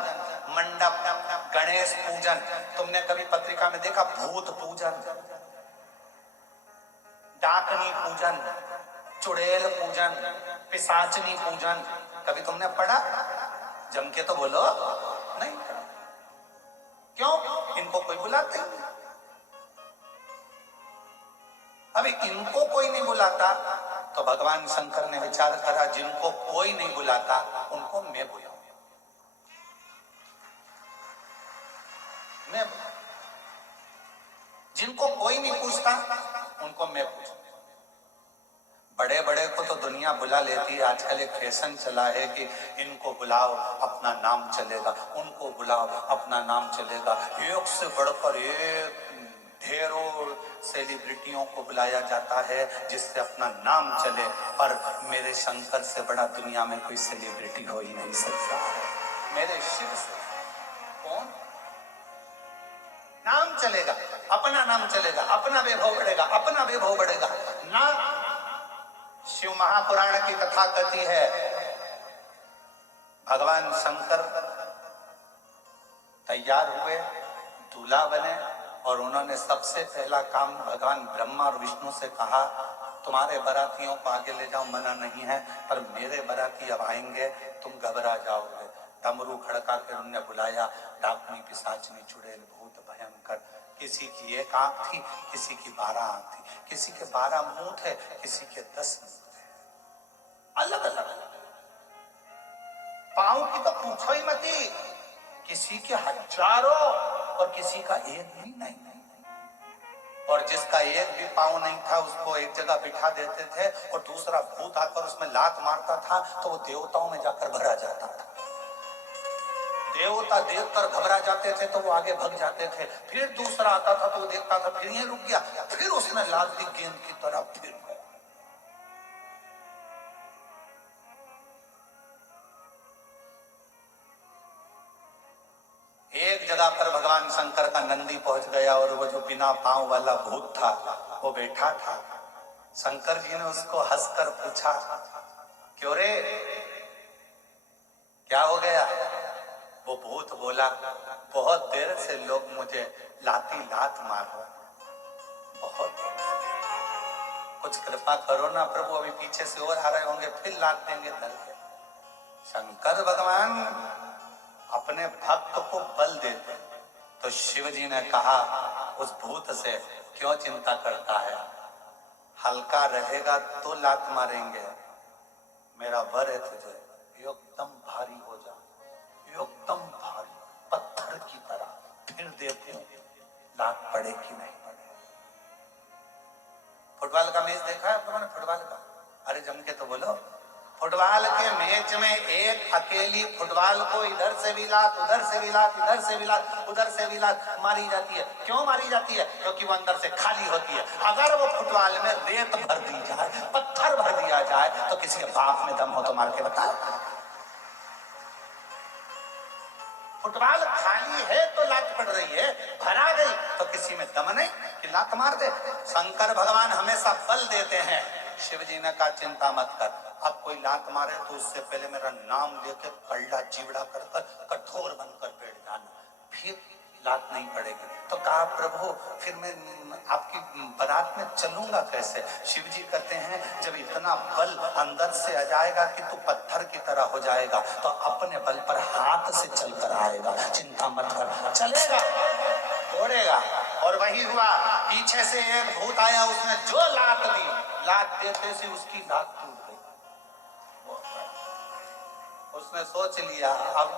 मंडप, गणेश पूजन। तुमने कभी पत्रिका में देखा भूत पूजन, डाकनी पूजन, चुड़ैल पूजन, पिशाचनी पूजन? कभी तुमने पढ़ा? जम के तो बोलो नहीं। क्यों? इनको कोई बुलाते नहीं। अभी इनको कोई नहीं बुलाता तो भगवान शंकर ने विचार करा, जिनको कोई नहीं बुलाता उनको मैं बुलाऊं। मैं, जिनको कोई नहीं पूछता उनको मैं पूछूं। बड़े बड़े को तो दुनिया बुला लेती है, आजकल एक फैशन चला है कि इनको बुलाओ अपना नाम चलेगा, उनको बुलाओ अपना नाम चलेगा। एक से बढ़कर एक ढेरों सेलिब्रिटियों को बुलाया जाता है जिससे अपना नाम चले, पर मेरे शंकर से बड़ा दुनिया में कोई सेलिब्रिटी हो ही नहीं सकता। मेरे शिव से कौन नाम चलेगा, अपना नाम चलेगा, अपना वैभव बढ़ेगा, अपना वैभव बढ़ेगा ना। शिव महापुराण की कथा कहती है, भगवान शंकर तैयार हुए, दूल्हा बने, और उन्होंने सबसे पहला काम भगवान ब्रह्मा और विष्णु से कहा, तुम्हारे बारातियों को आगे ले जाओ, मना नहीं है, पर मेरे बाराती अब आएंगे, तुम घबरा जाओगे। डमरू खड़का कर उन्होंने बुलाया, डाकनी पिशाचनी चुड़ैल भूत भयंकर। किसी की एक आंख थी, किसी की 12 आंख थी, किसी के 12 मुंह थे, किसी के 10 मुंह थे, अलग अलग। पांव की तो पूछो ही मती, किसी के हजारों और किसी का एक भी नहीं। और जिसका एक भी पांव नहीं था उसको एक जगह बिठा देते थे, और दूसरा भूत आकर उसमें लात मारता था तो वो देवताओं में जाकर भरा जाता था। देवता देखकर घबरा जाते थे तो वो आगे भाग जाते थे, फिर दूसरा आता था तो वो देखता था, फिर ये रुक गया, फिर उसने लात दी गेंद की तरह, फिर एक जगह पर भगवान शंकर का नंदी पहुंच गया, और वो जो बिना पांव वाला भूत था वो बैठा था। शंकर जी ने उसको हंसकर पूछा, क्यों रे, क्या हो गया? वो भूत बोला, बहुत देर से लोग मुझे लाती लात मार रहे, बहुत कुछ कृपा करो ना प्रभु, अभी पीछे से और आ रहे होंगे, फिर लात देंगे धर के। शंकर भगवान अपने भक्त को बल देते, तो शिव जी ने कहा उस भूत से, क्यों चिंता करता है, हल्का रहेगा तो लात मारेंगे, मेरा वर है तुझे, एकदम भारी हो जा, एकदम भारी पत्थर की तरह, फिर देखो लात पड़े कि नहीं पड़े। फुटबॉल का मैच देखा है आप लोगों ने? फुटबॉल का, अरे जम के तो बोलो। फुटबॉल के मैच में एक अकेली फुटबॉल को इधर से भी लात, उधर से भी लात, इधर से भी लात, उधर से भी लात मारी जाती है। क्यों मारी जाती है? क्योंकि वो अंदर से खाली होती है। अगर वो फुटबॉल में रेत भर दी जाए, पत्थर भर दिया जाए, तो किसी के बाप में दम हो तो मार के बता। फुटबॉल खाली है तो लात पड़ रही है, भरा गई तो किसी में दम नहीं कि लात मार दे। शंकर भगवान हमेशा बल देते हैं। शिव जी ने कहा चिंता मत कर, अब कोई लात मारे तो उससे पहले मेरा नाम लेके कल्ला चिवड़ा कर कठोर बनकर बैठ जाना, फिर लात नहीं पड़ेगी। तो कहा प्रभु फिर मैं आपकी बारात में चलूंगा कैसे? शिव जी कहते हैं जब इतना बल अंदर से आ जाएगा कि तू पत्थर की तरह हो जाएगा, तो अपने बल पर हाथ से चलकर आएगा, चिंता मत कर, चलेगा, तोड़ेगा। और वही हुआ, पीछे से एक भूत आया, उसने जो लात दी, लात देते से उसकी लात टूट गई। उसने सोच लिया अब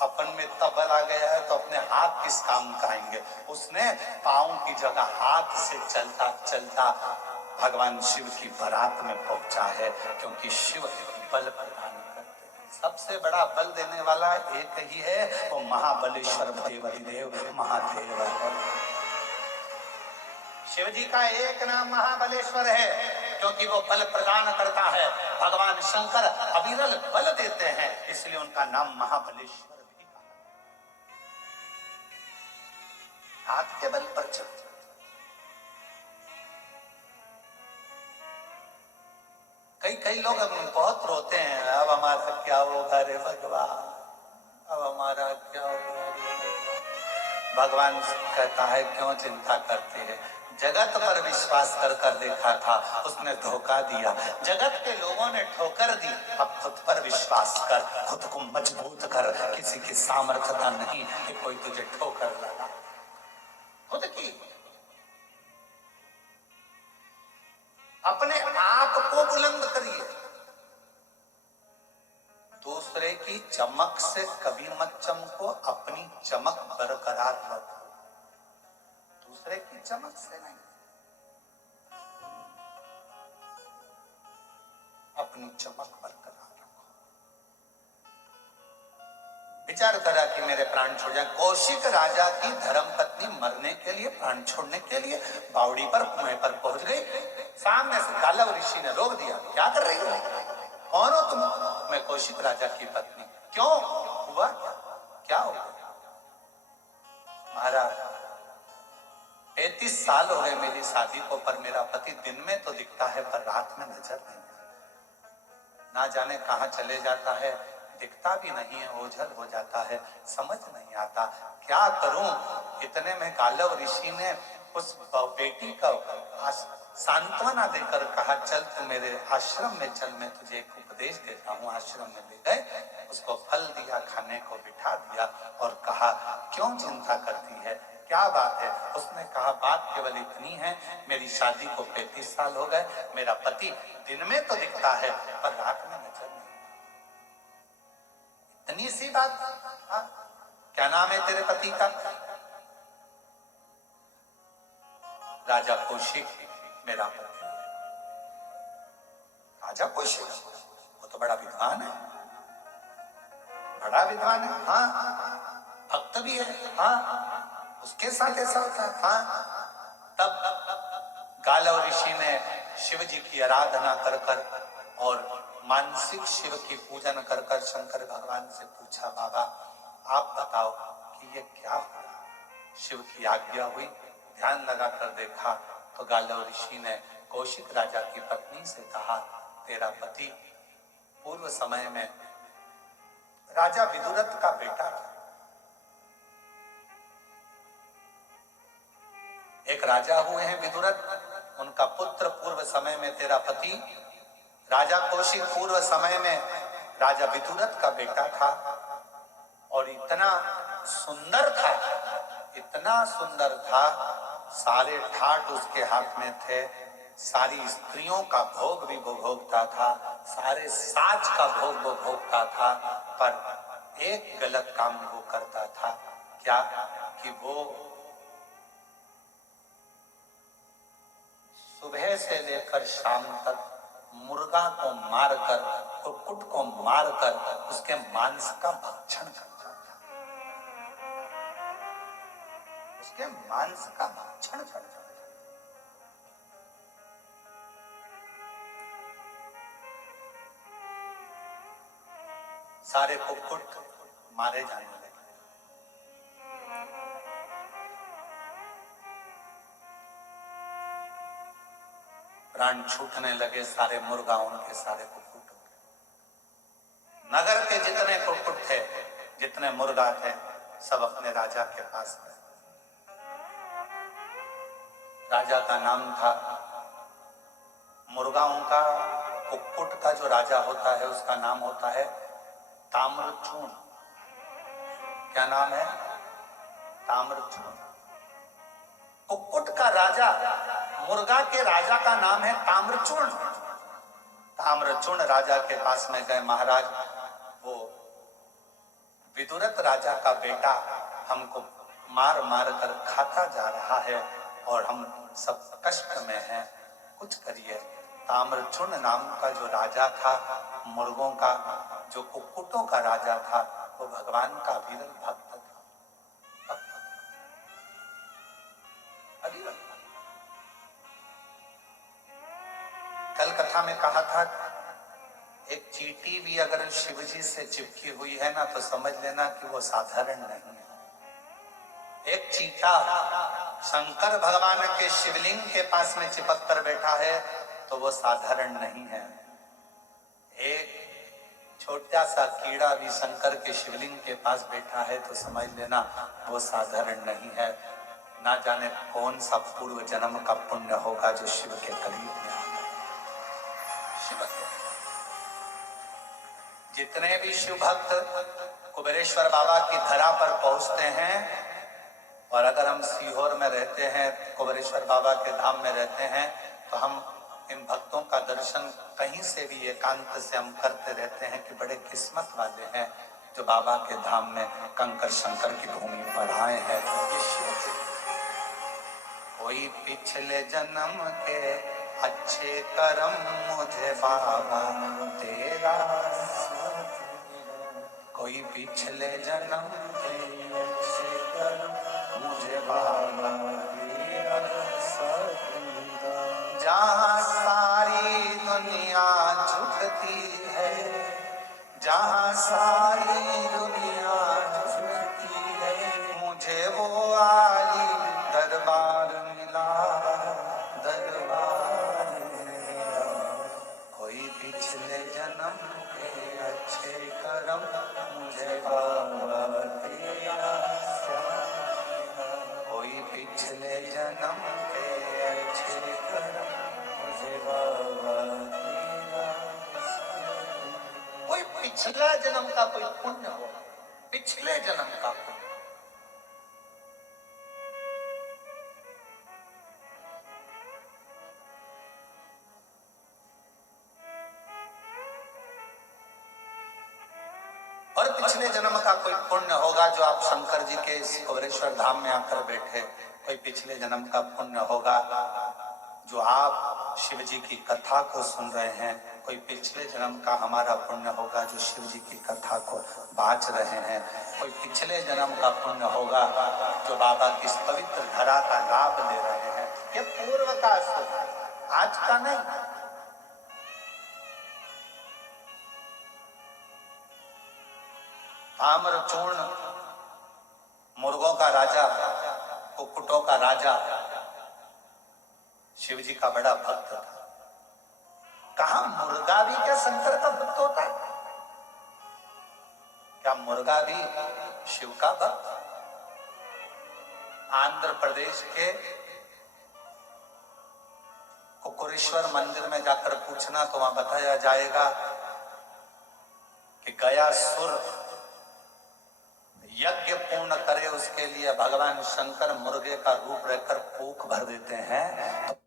अपन में इतना बल आ गया है तो अपने हाथ किस काम का आएंगे। उसने पांव की जगह हाथ से चलता चलता भगवान शिव की बारात में पहुंचा है, क्योंकि शिव बल प्रदान करते हैं। सबसे बड़ा बल देने वाला एक ही है, वो महाबलेश्वर देव महादेव। शिव जी का एक नाम महाबलेश्वर है, क्योंकि वो बल प्रदान करता है। भगवान शंकर अविरल बल देते हैं, इसलिए उनका नाम महाबलेश्वर भी कहा। हाथ के बल पर चलते। कई लोग बहुत रोते हैं, अब हमारा क्या होगा रे भगवान, अब हमारा क्या होगा रे भगवान। भगवान कहता है क्यों चिंता करते हैं, जगत पर विश्वास कर देखा था, उसने धोखा दिया। जगत के लोगों ने ठोकर दी, अब खुद पर विश्वास कर, खुद को मजबूत कर। किसी की सामर्थ्यता नहीं कि कोई तुझे ठोकर लगा, खुद की। अपने आप को बुलंद करिए, दूसरे की चमक से कभी मत चमको, अपनी चमक बरकरार रखो। दूसरे की चमक से नहीं, अपनी चमक बरकरार रखो। विचार करा कि मेरे प्राण छोड़ जाए। कौशिक राजा की धर्मपत्नी मरने के लिए, प्राण छोड़ने के लिए बावड़ी पर कुएं पर पहुंच गई। सामने से गालव ऋषि ने रोक दिया, क्या कर रही हो, कौन हो तुम? मैं कौशिक राजा की पत्नी। क्यों हुआ, क्या हुआ? महाराज 35 साल हो गए मेरी शादी को, पर मेरा पति दिन में तो दिखता है पर रात में नजर नहीं, ना जाने कहां चले जाता है, दिखता भी नहीं है, ओझल हो जाता है, समझ नहीं आता क्या करूं। इतने में गालव ऋषि ने उस बेटी का सांत्वना देकर कहा चल तू मेरे आश्रम में चल, मैं तुझे एक उपदेश देता हूँ। आश्रम में ले गए, उसको फल दिया, खाने को बिठा दिया और कहा क्यों चिंता करती है, क्या बात है? उसने कहा बात केवल इतनी है, मेरी शादी को 35 साल हो गए, मेरा पति दिन में तो दिखता है पर रात में नजर नहीं। इतनी सी बात। हाँ? क्या नाम है तेरे पति का? राजा कौशिक मेरा पति। राजा कौशिक, वो तो बड़ा विद्वान है, बड़ा विद्वान है, हाँ, भक्त भी है, हाँ, उसके साथ ऐसा होता है, हाँ। तब गालव ऋषि ने शिव जी की आराधना कर कर और मानसिक शिव की पूजन कर कर शंकर भगवान से पूछा बाबा आप बताओ कि ये क्या हुआ? शिव की आज्ञा हुई, ध्यान लगाकर देखा तो गालव ऋषि ने कौशिक राजा की पत्नी से कहा तेरा पति पूर्व समय में राजा विदुरथ का बेटा था। एक राजा हुए हैं विदुरथ, उनका पुत्र पूर्व समय में तेरा पति राजा कौशिक पूर्व समय में राजा विदुरथ का बेटा था और इतना सुंदर था, इतना सुंदर था, सारे ठाट उसके हाथ में थे, सारी स्त्रियों का भोग भी वो भोगता था, सारे साज का भोग वो भोगता था, पर एक गलत काम वो करता था। क्या? कि वो सुबह से लेकर शाम तक मुर्गा को मारकर, कुक्कुट को मारकर उसके मांस का भक्षण करता था, उसके मांस का भक्षण करता था। सारे कुक्कुट मारे जाने लगे। प्राण छूटने लगे सारे मुर्गाओं के, सारे कुक्कुटों के। नगर के जितने कुक्कुट थे, जितने मुर्गा थे, सब अपने राजा के पास गए। राजा का नाम था, मुर्गाओं का, कुक्कुट का जो राजा होता है उसका नाम होता है ताम्रचूर्ण। क्या नाम है? ताम्रचूर्ण। कुक्कुट का राजा, मुर्गा के राजा का नाम है ताम्रचूर्ण। ताम्रचूर्ण राजा के पास में गए, महाराज वो विदुरथ राजा का बेटा हमको मार मार कर खाता जा रहा है और हम सब कष्ट में हैं, कुछ करिए। ताम्रचूर्ण नाम का जो राजा था, मुर्गों का, जो कुक्कुटों का राजा था, वो भगवान का विरल भक्त था। कल कथा में कहा था, एक चींटी भी अगर शिव जी से चिपकी हुई है ना, तो समझ लेना कि वो साधारण नहीं है। एक चींटा शंकर भगवान के शिवलिंग के पास में चिपक कर बैठा है तो वो साधारण नहीं है। एक छोटा सा कीड़ा भी शंकर के शिवलिंग के पास बैठा है तो समझ लेना वो साधारण नहीं है। ना जाने कौन सा पूर्व जन्म का पुण्य होगा जो शिव के करीब में आया। शिव के जितने भी शिव भक्त कुबेरेश्वर बाबा की धरा पर पहुंचते हैं, और अगर हम सीहोर में रहते हैं, कुबेरेश्वर बाबा के धाम में रहते हैं, तो हम इन भक्तों का दर्शन कहीं से भी एकांत से हम करते रहते हैं कि बड़े किस्मत वाले हैं जो बाबा के धाम में कंकर शंकर की भूमि पर आए हैं। कोई पिछले जन्म के अच्छे कर्म मुझे बाबा तेरा, कोई पिछले जन्म के अच्छे कर्म मुझे बाबा तेरा। जहाँ सारी दुनिया झुकती है, जहाँ सारी दुनिया झुकती है, मुझे वो आली दरबार मिला, दरबार मिला। कोई पिछले जन्म के अच्छे कर्म मुझे बाबा तेरा, कोई पिछले जन्म के अच्छे कर्म मुझे बाबा तेरा। कोई पिछला जन्म का कोई पुण्य हो, पिछले जन्म का पुण्य। और पिछले जन्म का कोई पुण्य होगा जो आप शंकर जी के इस कुबेरेश्वर धाम में आकर बैठे। कोई पिछले जन्म का पुण्य होगा जो आप शिव जी की कथा को सुन रहे हैं। कोई पिछले जन्म का हमारा पुण्य होगा जो शिव जी की कथा को बाँच रहे हैं। कोई पिछले जन्म का पुण्य होगा जो बाबा की इस पवित्र धरा का लाभ ले रहे हैं। ये पूर्व का सुख, आज का नहीं। ताम्रचूर्ण मुर्गों का राजा, कुक्कुटों का राजा, शिव जी का बड़ा भक्त था। कहा मुर्गा भी क्या शंकर का भक्त होता है? क्या मुर्गा भी शिव का भक्त? आंध्र प्रदेश के कुकुरेश्वर मंदिर में जाकर पूछना तो वहां बताया जाएगा कि गया सुर यज्ञ पूर्ण करे, उसके लिए भगवान शंकर मुर्गे का रूप रहकर पूक भर देते हैं।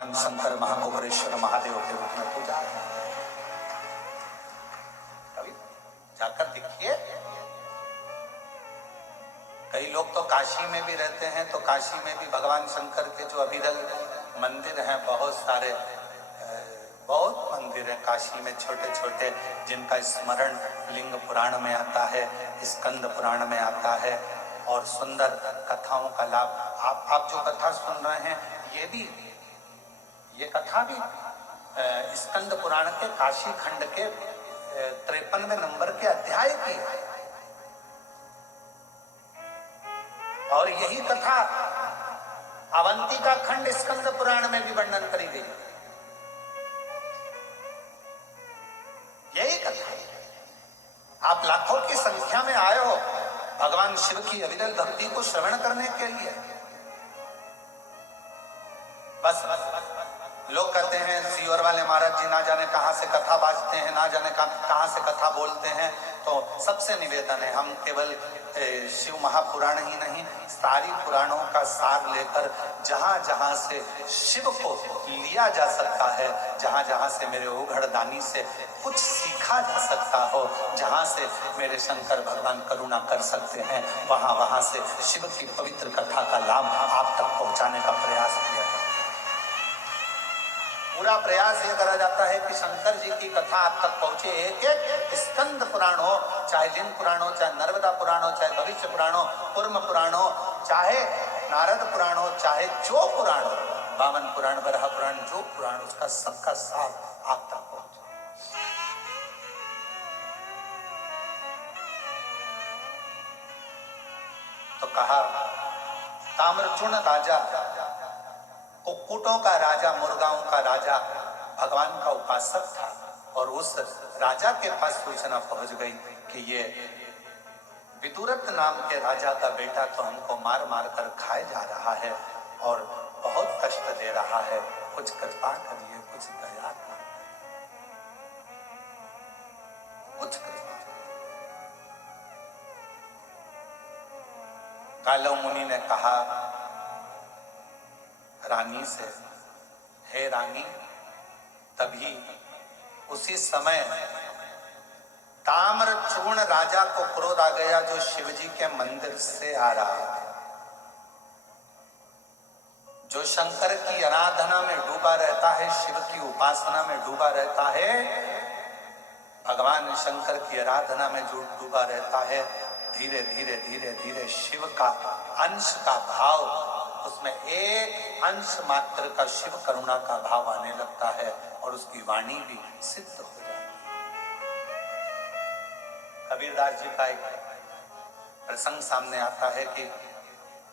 तो शंकर महाकुबरेश्वर महादेव के रूप में पूजा है। कभी जाकर देखिए। कई लोग तो काशी में भी रहते हैं, तो काशी में भी भगवान शंकर के जो अविरल मंदिर हैं, बहुत सारे बहुत मंदिर हैं काशी में, छोटे छोटे, जिनका स्मरण लिंग पुराण में आता है, स्कंद पुराण में आता है, और सुंदर कथाओं का लाभ। आप जो कथा सुन रहे हैं, ये कथा भी स्कंद पुराण के काशी खंड के 53वें नंबर के अध्याय की है। और यही कथा अवंतिका खंड स्कंद पुराण में भी वर्णन करी गई। यही कथा आप लाखों की संख्या में आए हो भगवान शिव की अविरल भक्ति को श्रवण करने के लिए। बस लोग कहते हैं सीवर वाले महाराज जी ना जाने कहां से कथा बाजते हैं, ना जाने कहां से कथा बोलते हैं। तो सबसे निवेदन है, हम केवल शिव महापुराण ही नहीं, सारी पुराणों का सार लेकर जहां जहां से शिव को लिया जा सकता है, जहां जहां से मेरे उघड़दानी से कुछ सीखा जा सकता हो, जहां से मेरे शंकर भगवान करुणा कर सकते हैं, वहां वहां से शिव की पवित्र कथा का लाभ आप तक पहुंचाने का प्रयास किया जाए। पूरा प्रयास ये करा जाता है कि शंकर जी की कथा आप तक पहुंचे। एक एक स्कंद पुराण हो, चाहे लिंग पुराण हो, चाहे नर्मदा पुराण हो, चाहे भविष्य पुराण हो, कूर्म पुराण हो, चाहे नारद पुराण हो, चाहे जो पुराण हो, वामन पुराण, वराह पुराण, जो पुराण, उसका सबका सार आप तक पहुंचे। तो कहा ताम्रचूर्ण राजा, कुक्कुटों का राजा, मुर्गाओं का राजा भगवान का उपासक था, और उस राजा के पास सूचना पहुंच गई कि ये विदुरथ नाम के राजा का बेटा तो हमको मार मार कर खाए जा रहा है और बहुत कष्ट दे रहा है, कुछ कृपा करिए, कुछ दया करिए, कुछ कृपा। कालो मुनि ने कहा रानी से, हे रानी, तभी उसी समय ताम्रचूर्ण राजा को क्रोध आ गया, जो शिवजी के मंदिर से आ रहा था, जो शंकर की आराधना में डूबा रहता है, शिव की उपासना में डूबा रहता है, भगवान शंकर की आराधना में जो डूबा रहता है, धीरे धीरे धीरे धीरे शिव का अंश का भाव, उसमें एक अंश मात्र का शिव करुणा का भाव आने लगता है, और उसकी वाणी भी सिद्ध हो जाती है। कबीरदास जी का एक प्रसंग सामने आता है कि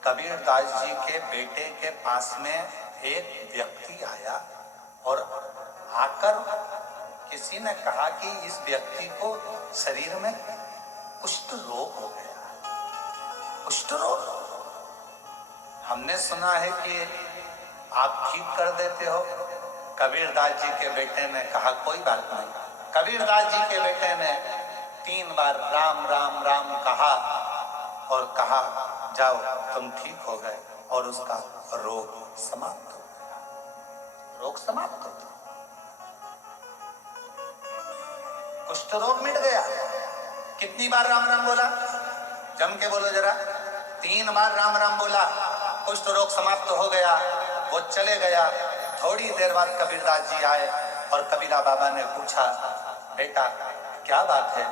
कबीरदास जी के बेटे के पास में एक व्यक्ति आया, और आकर किसी ने कहा कि इस व्यक्ति को शरीर में कुष्ठ रोग हो गया। कुष्ठ रोग? हमने सुना है कि आप ठीक कर देते हो। कबीरदास जी के बेटे ने कहा कोई बात नहीं। कबीरदास जी के बेटे ने 3 बार राम राम राम कहा और कहा जाओ तुम ठीक हो गए, और उसका रोग समाप्त हो गया। रोग समाप्त हो गया, कुष्ठ रोग मिट गया। कितनी बार राम राम बोला? जम के बोलो जरा। 3 बार राम राम बोला, कुष्ठ रोग समाप्त हो गया, वो चले गया। थोड़ी देर बाद कबीरदास जी आए और कबीरा बाबा ने पूछा, बेटा क्या बात है,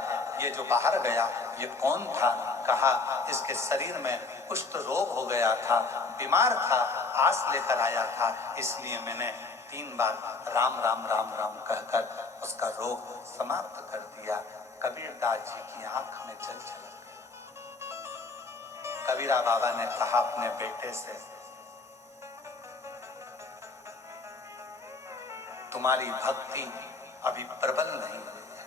ये जो बाहर गया ये कौन था? कहा इसके शरीर में कुष्ठ रोग हो गया था, बीमार था, आस लेकर आया था, इसलिए मैंने 3 बार राम राम राम राम कहकर उसका रोग समाप्त कर दिया। कबीरदास जी की आंख में जल छलक गया। कबीरा बाबा ने कहा अपने बेटे से, तुम्हारी भक्ति अभी प्रबल नहीं हुई है,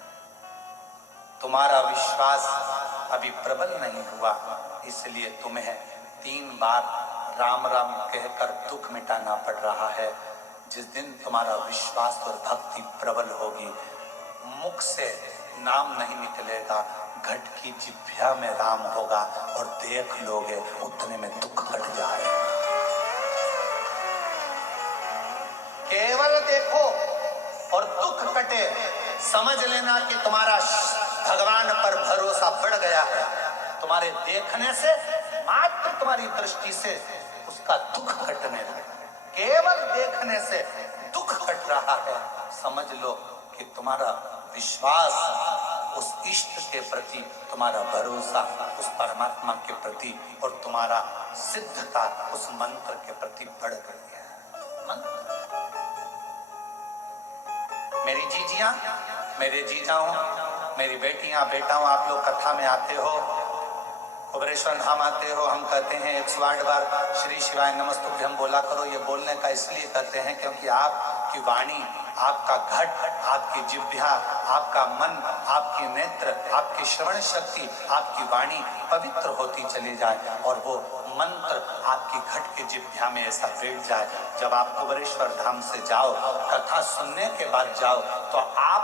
तुम्हारा विश्वास अभी प्रबल नहीं हुआ, इसलिए तुम्हें 3 बार राम राम कहकर दुख मिटाना पड़ रहा है। जिस दिन तुम्हारा विश्वास और भक्ति प्रबल होगी, मुख से नाम नहीं निकलेगा, घट की जिह्वा में राम होगा और देख लोगे उतने में दुख कट जाएगा। केवल देखो और दुख कटे, समझ लेना कि तुम्हारा भगवान पर भरोसा बढ़ गया है। तुम्हारे देखने से, मात्र तुम्हारी दृष्टि से उसका दुख कटने लगा। केवल देखने से दुख कट रहा है, समझ लो कि तुम्हारा विश्वास उस इष्ट के प्रति, तुम्हारा भरोसा उस परमात्मा के प्रति और तुम्हारा सिद्धता उस मंत्र के प्रति बढ़ गई है। मेरी जीजियां, मेरे जीजाओं, मेरी बेटियां, बेटाओं, आप लोग कथा में आते हो, कुबेरेश्वर धाम आते हो, हम कहते हैं 108 बार श्री शिवाय नमस्तुभ्यं हम बोला करो। ये बोलने का इसलिए कहते हैं क्योंकि आपकी वाणी, आपका घट, आपकी जिह्वा, आपका मन, आपकी नेत्र, आपकी श्रवण शक्ति, आपकी वाणी पवित्र होती चली जाए और वो मंत्र आपकी घट के जिह्वा में ऐसा बैठ जाए। जब आप कुबेरेश्वर धाम से जाओ, कथा सुनने के बाद जाओ, तो आप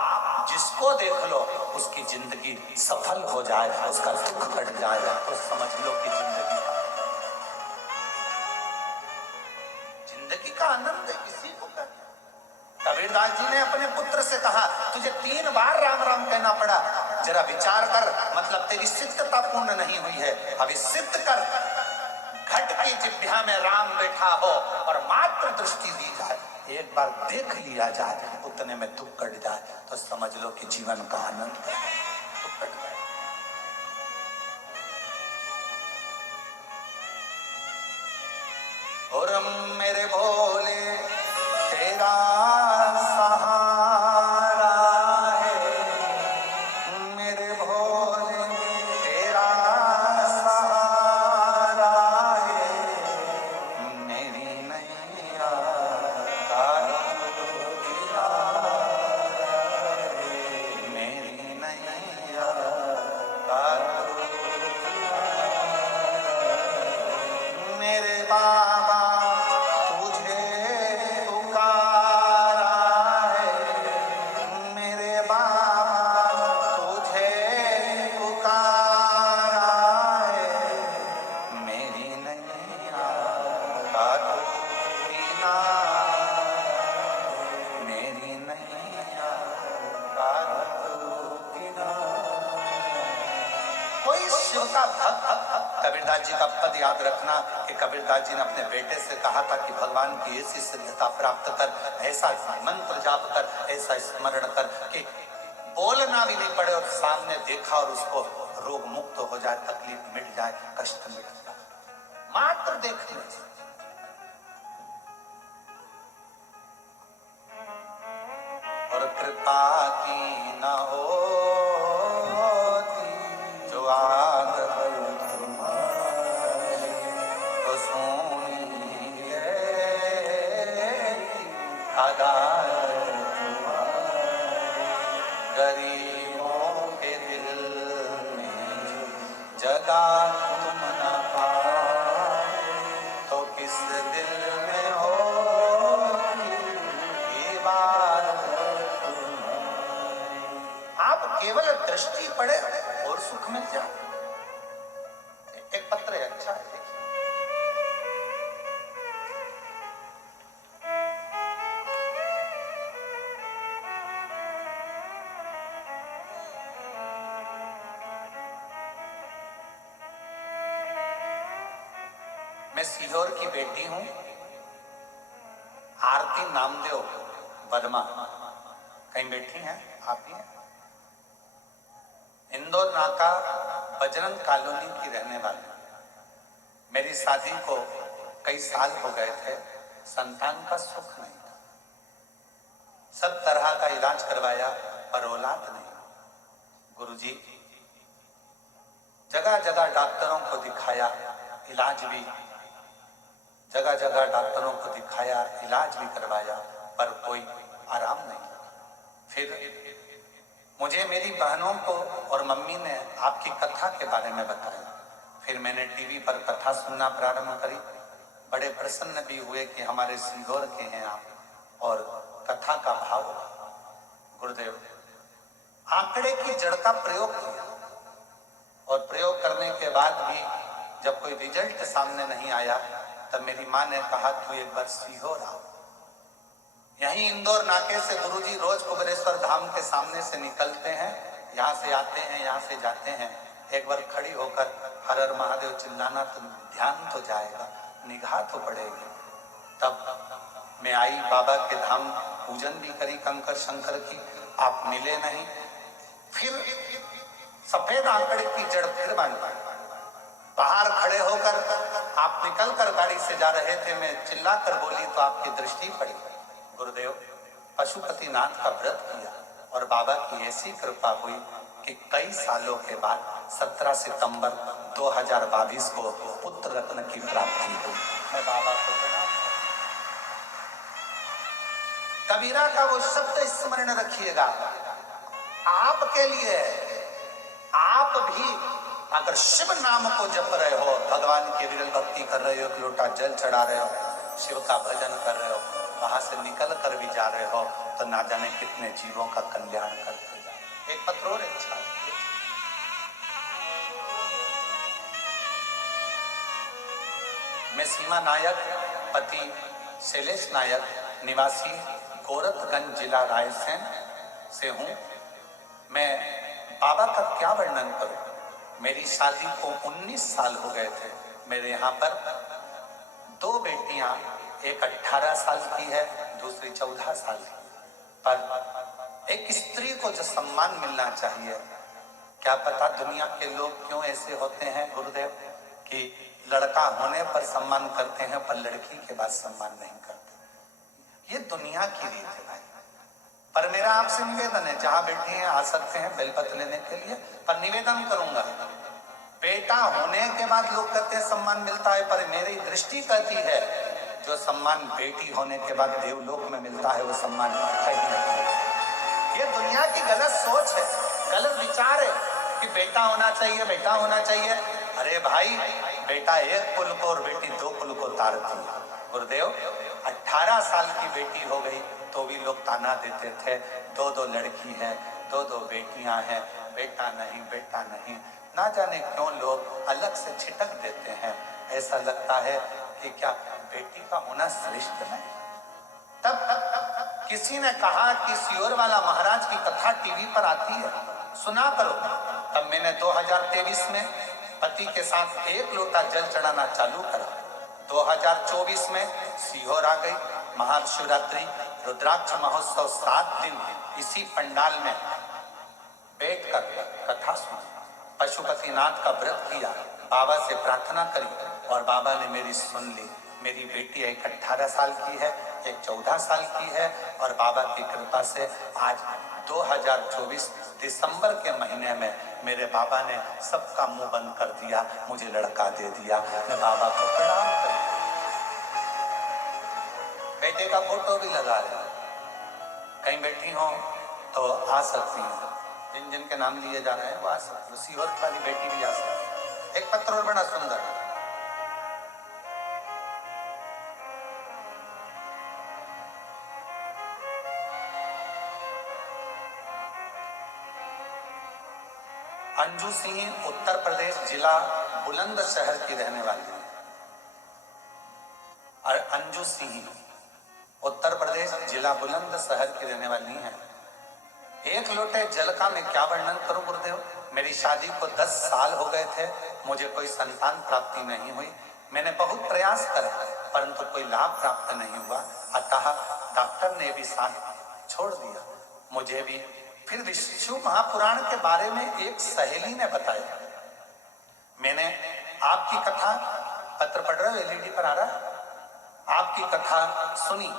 जिसको देख लो उसकी जिंदगी सफल हो जाए, उसका दुख कट जाए, तो समझ लो कि जिंदगी का आनंद इसी को कहते हैं। कबीरदास जी ने अपने पुत्र से कहा, तुझे 3 बार राम राम कहना पड़ा, जरा विचार कर, मतलब तेरी सिद्धता पूर्ण नहीं हुई है, अभी सिद्ध कर। घट की जिह्वा में राम बैठा हो और मात्र दृष्टि दी जाए, एक बार देख लिया जाए, उतने में दुख कट जाए, तो समझ लो कि जीवन का आनंद कट गया। और मेरे भोले तेरा सहारा है, मेरे भोले तेरा सहारा है, मेरी नैया मेरी नैया मेरे बाबा तुझे पुकारा है, मेरे बाबा तुझे पुकारा है, मेरी नैया का तू किनारा, मेरी नैया का तू किनारा। कोई शिव का भक्त, कबीरदास जी का पद याद रखना कि कबीरदास जी ने अपने बेटे से कहा था कि भगवान की ऐसी सिद्धता प्राप्त कर, ऐसा मंत्र जाप कर, ऐसा स्मरण कर कि बोलना भी नहीं पड़े और सामने देखा और उसको रोग मुक्त हो जाए, तकलीफ मिट जाए, कष्ट मिट जाए, मात्र देखने से। और कृपा की न होती जो आग गरीबों के दिल में जगा तुम न पाए, तो किस दिल में हो ये बात। आप केवल दृष्टि पड़े और सुख मिल जाए। एक पत्र है, अच्छा है, देखिए। मैं सीहोर की बेटी हूं, आरती नामदेव वर्मा, कहीं बैठी हैं आप ही हैं? इंदौर नाका बजरंग कॉलोनी की रहने वाली। मेरी शादी को कई साल हो गए थे, संतान का सुख नहीं था, सब तरह का इलाज करवाया पर औलाद नहीं। गुरुजी जगह जगह डॉक्टरों को दिखाया, इलाज भी जगह जगह डॉक्टरों को दिखाया, इलाज भी करवाया, पर कोई आराम नहीं। फिर मुझे मेरी बहनों को और मम्मी ने आपकी कथा के बारे में बताया। फिर मैंने टीवी पर कथा सुनना प्रारंभ करी। बड़े प्रसन्न भी हुए कि हमारे सीहोर के हैं आप, और कथा का भाव। गुरुदेव आंकड़े की जड़ का प्रयोग किया, और प्रयोग करने के बाद भी जब कोई रिजल्ट सामने नहीं आया, तब मेरी माँ ने कहा तू एक बार सीहोर आ। यहीं इंदौर नाके से गुरुजी रोज कुबेरेश्वर धाम के सामने से निकलते हैं, यहाँ से आते हैं, यहाँ से जाते हैं। एक बार खड़ी होकर हर हर महादेव चिल्लाना तो ध्यान तो जाएगा, निगाह तो पड़ेगी। तब मैं आई, बाबा के धाम पूजन भी करी कंकर शंकर की, आप मिले नहीं। फिर सफेद आंकड़े की जड़ फिर बन गई। बाहर खड़े होकर आप निकल कर गाड़ी से जा रहे थे, मैं चिल्ला कर बोली तो आपकी दृष्टि पड़ी। गुरुदेव पशुपतिनाथ का व्रत किया और बाबा की ऐसी कृपा हुई कि कई सालों के बाद 17 सितंबर 2022 को पुत्र रत्न की प्राप्ति हुई। मैं बाबा को प्रणाम। कबीरा का वो शब्द स्मरण रखिएगा, आपके लिए आप भी अगर शिव नाम को जप रहे हो, भगवान की विरल भक्ति कर रहे हो, एक लोटा जल चढ़ा रहे हो, शिव का भजन कर रहे हो, वहां से निकल कर भी जा रहे हो, तो ना जाने कितने जीवों का कल्याण करते जाए। एक पत्र और इच्छा। मैं सीमा नायक पति शैलेश नायक निवासी गोरखगंज जिला रायसेन से हूं। मैं बाबा का क्या वर्णन करूं। मेरी शादी को 19 साल हो गए थे। मेरे यहाँ पर 2 बेटियां, एक 18 साल की है, दूसरी 14 साल की। पर एक स्त्री को जो सम्मान मिलना चाहिए, क्या पता दुनिया के लोग क्यों ऐसे होते हैं गुरुदेव कि लड़का होने पर सम्मान करते हैं पर लड़की के बाद सम्मान नहीं करते। ये दुनिया की रीत है भाई। पर मेरा आपसे निवेदन है, जहां बैठे हैं आ सकते हैं बेलपत्र लेने के लिए, पर निवेदन करूंगा, बेटा होने के बाद लोग कहते हैं सम्मान मिलता है, पर मेरी दृष्टि कहती है जो सम्मान बेटी होने के बाद देवलोक में मिलता है वो सम्मान कहीं नहीं। ये दुनिया की गलत सोच है, गलत विचार है कि बेटा होना चाहिए, बेटा होना चाहिए। अरे भाई, बेटा एक कुल को और बेटी 2 कुल को तारती है। गुरुदेव 18 साल की बेटी हो गई तो भी लोग ताना देते थे, 2 लड़की है, 2 बेटियां हैं, बेटा नहीं, बेटा नहीं। ना जाने क्यों लोग अलग से छिटक देते हैं। ऐसा लगता है कि क्या बेटी का होना श्रेष्ठ है। तब किसी ने कहा कि सियोर वाला महाराज की कथा टीवी पर आती है, सुना करो। तब मैंने 2023 में पति के साथ 1 लोटा जल चढ़ाना चालू करा। 2024 में सीहोर आ गई, महाशिवरात्रि रुद्राक्ष महोत्सव 7 दिन इसी पंडाल में बैठकर कथा सुनी, पशुपतिनाथ का व्रत किया, बाबा से प्रार्थना करी और बाबा ने मेरी सुन ली। मेरी बेटी एक 18 साल की है, एक 14 साल की है, और बाबा की कृपा से आज 2024 दिसंबर के महीने में मेरे बाबा ने सबका मुंह बंद कर दिया, मुझे लड़का दे दिया। मैं बाबा को प्रणाम करता हूं। बेटे का फोटो भी लगा रहे, कहीं बैठी हो तो आ सकती हैं, जिन जिन के नाम लिए जा रहे हैं वो आ सकते हैं। सीहोर वाली बेटी भी आ सकती है। एक पत्र और बड़ा सुंदर, अंजू सिंह उत्तर प्रदेश जिला बुलंदशहर की रहने वाली है। और अंजू सिंह उत्तर प्रदेश जिला बुलंदशहर की रहने वाली है। 1 लोटे जल का मैं क्या वर्णन करूं गुरुदेव। मेरी शादी को 10 साल हो गए थे, मुझे कोई संतान प्राप्ति नहीं हुई। मैंने बहुत प्रयास करा परंतु कोई लाभ प्राप्त नहीं हुआ, अतः डॉक्टर ने भी साथ छोड़ दिया। मुझे भी फिर विष्णु महापुराण के बारे में एक सहेली ने बताया। मैंने आपकी कथा, पत्र पढ़ रहे हो, एलईडी पर आ रहा है, आपकी कथा सुनी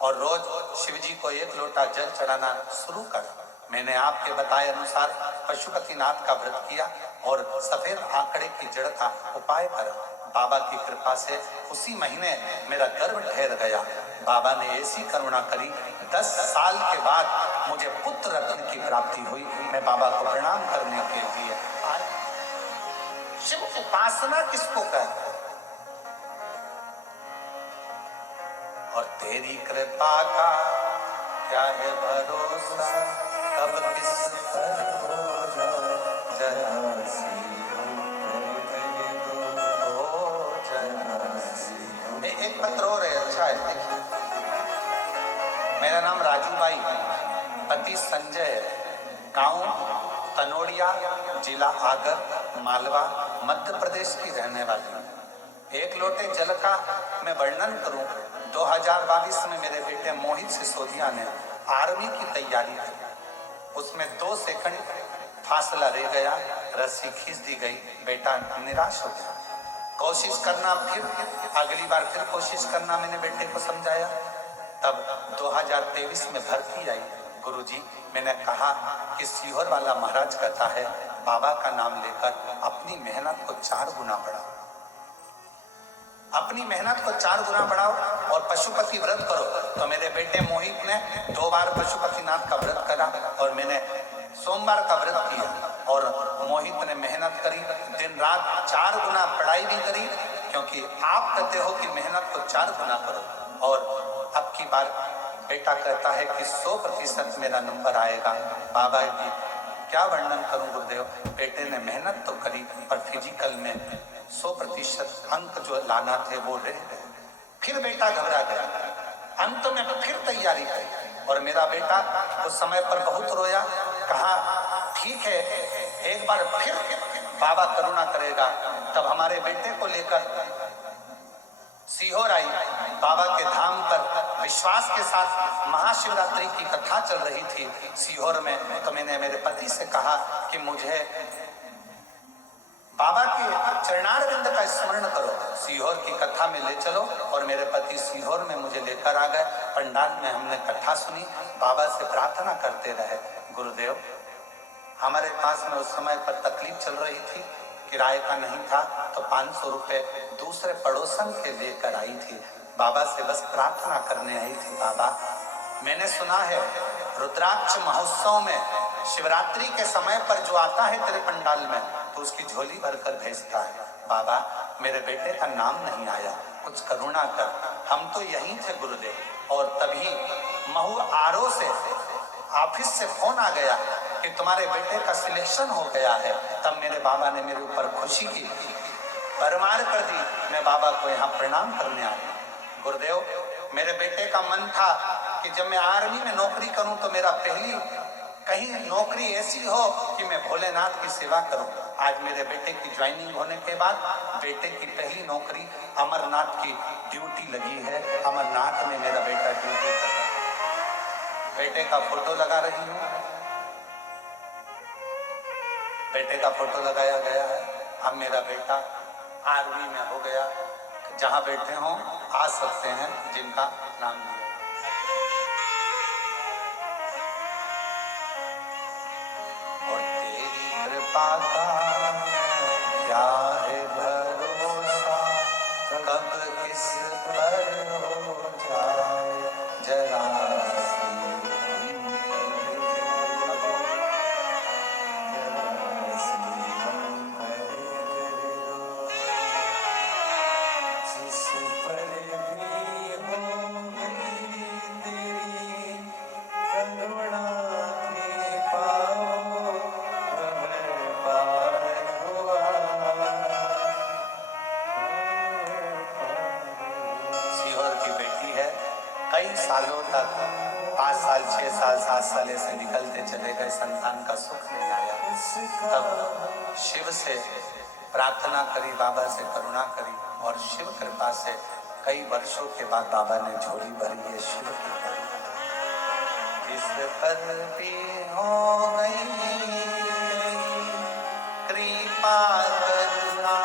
और रोज शिव जी को 1 लोटा जल चढ़ाना शुरू करा। मैंने आपके बताए अनुसार पशुपतिनाथ का व्रत किया और सफेद आंकड़े की जड़ का उपाय करा। बाबा की कृपा से उसी महीने मेरा गर्भ ठहर गया। बाबा ने ऐसी करुणा करी, 10 साल के बाद मुझे पुत्र रत्न की प्राप्ति हुई। मैं बाबा को प्रणाम करने के लिए आया। शिव उपासना किसको कहते हैं? और तेरी कृपा का क्या है भरोसा, कब किस पर हो जाए जरा सी एक पत्र और है, अच्छा है, देखिए। मेरा नाम राजू भाई, पति संजय, गांव तनोड़िया, जिला आगर, मालवा, मध्य प्रदेश की रहने वाली। एक लोटे जल का मैं वर्णन करूं, 2022 में मेरे बेटे मोहित सिसोदिया ने आर्मी की तैयारी की। उसमें 2 सेकंड फासला रह गया, रस्सी खींच दी गई, बेटा निराश हो गया। कोशिश करना, फिर अगली बार फिर कोशिश करना, मैंने बेटे को समझाया। तब 2023 में भर्ती आई। गुरुजी, मैंने कहा कि सीहोर वाला महाराज कहता है बाबा का नाम लेकर अपनी मेहनत को 4 गुना बढ़ाओ, अपनी मेहनत को 4 गुना बढ़ाओ और पशुपति व्रत करो। तो मेरे बेटे मोहित ने 2 बार पशुपतिनाथ का व्रत करा और मैंने सोमवार का व्रत किया। और मोहित ने मेहनत करी, दिन रात 4 गुना पढ़ाई भी करी, क्योंकि आप कहते हो कि मेहनत को 4 गुना करो। और अब की बार बेटा कहता है कि 100% मेरा नंबर आएगा। बाबा की क्या वर्णन करूं गुरुदेव, बेटे ने मेहनत तो करी पर फिजिकल में 100% अंक जो लाना थे वो रह गए। फिर बेटा घबरा गया, अंत में फिर तैयारी करी और मेरा बेटा उस समय पर बहुत रोया। कहा ठीक है, एक बार फिर बाबा करुणा करेगा। तब हमारे बेटे को लेकर सीहोर आई। बाबा के धाम पर विश्वास के साथ महाशिवरात्रि की कथा चल रही थी सीहोर में। तो मैंने मेरे पति से कहा कि मुझे बाबा के चरणारविंद का स्मरण करो, सीहोर की कथा में ले चलो। और मेरे पति सीहोर में मुझे लेकर आ गए। पंडाल में हमने कथा सुनी, बाबा से प्रार्थना करते रहे। गुरुदेव, हमारे पास में उस समय पर तकलीफ चल रही थी, किराए का नहीं था, तो 500 रुपए दूसरे पड़ोसन के लेकर आई थी। बाबा से बस प्रार्थना करने आई थी। बाबा, मैंने सुना है रुद्राक्ष महोत्सव में शिवरात्रि के समय पर जो आता है तेरे पंडाल में, तो उसकी झोली भरकर भेजता है। बाबा, मेरे बेटे का नाम नहीं आया, कुछ करुणा कर। हम तो यहीं थे गुरुदेव, और तभी महू आरओ से ऑफिस से फोन आ गया कि तुम्हारे बेटे का सिलेक्शन हो गया है। तब मेरे बाबा ने मेरे ऊपर खुशी की, भरमार कर दी। मैं बाबा को यहाँ प्रणाम करने आया। गुरुदेव, मेरे बेटे का मन था कि जब मैं आर्मी में नौकरी करूं तो मेरा पहली कहीं नौकरी ऐसी हो कि मैं भोलेनाथ की सेवा करूं। आज मेरे बेटे की ज्वाइनिंग होने के बाद बेटे की पहली नौकरी अमरनाथ की ड्यूटी लगी है। अमरनाथ में मेरा बेटा ड्यूटी कर रहा है। बेटे का फोटो लगा रही हूँ, बेटे का फोटो लगाया गया है। अब मेरा बेटा आर्मी में हो गया। जहां बैठे हों आ सकते हैं जिनका नाम लिया। और तेरी कृपा का क्या है भरोसा, कब किस पर हो जाए जरा सालों तक 5 साल 6 साल 7 साल ऐसे निकलते चले गए, संतान का सुख नहीं आया। तब शिव से प्रार्थना करी, बाबा से करुणा करी, और शिव कृपा से कई वर्षों के बाद बाबा ने झोली भरी है। शिव की कृपा इस पर भी हो गई कृपा करुणा।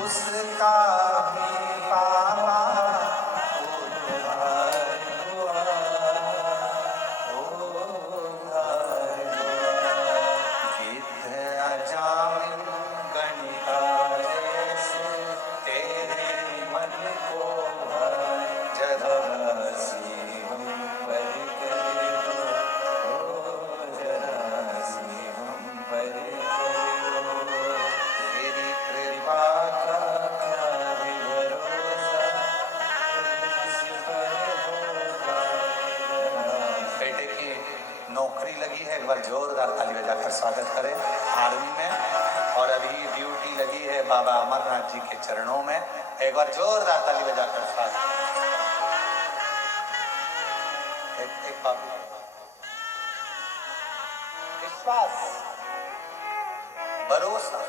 उसका भी पापा जोरदार ताली बजाकर स्वागत करें आर्मी में। और अभी ड्यूटी लगी है बाबा अमरनाथ जी के चरणों में, एक बार जोरदार ताली बजाकर स्वागत। एक बाबू विश्वास, भरोसा,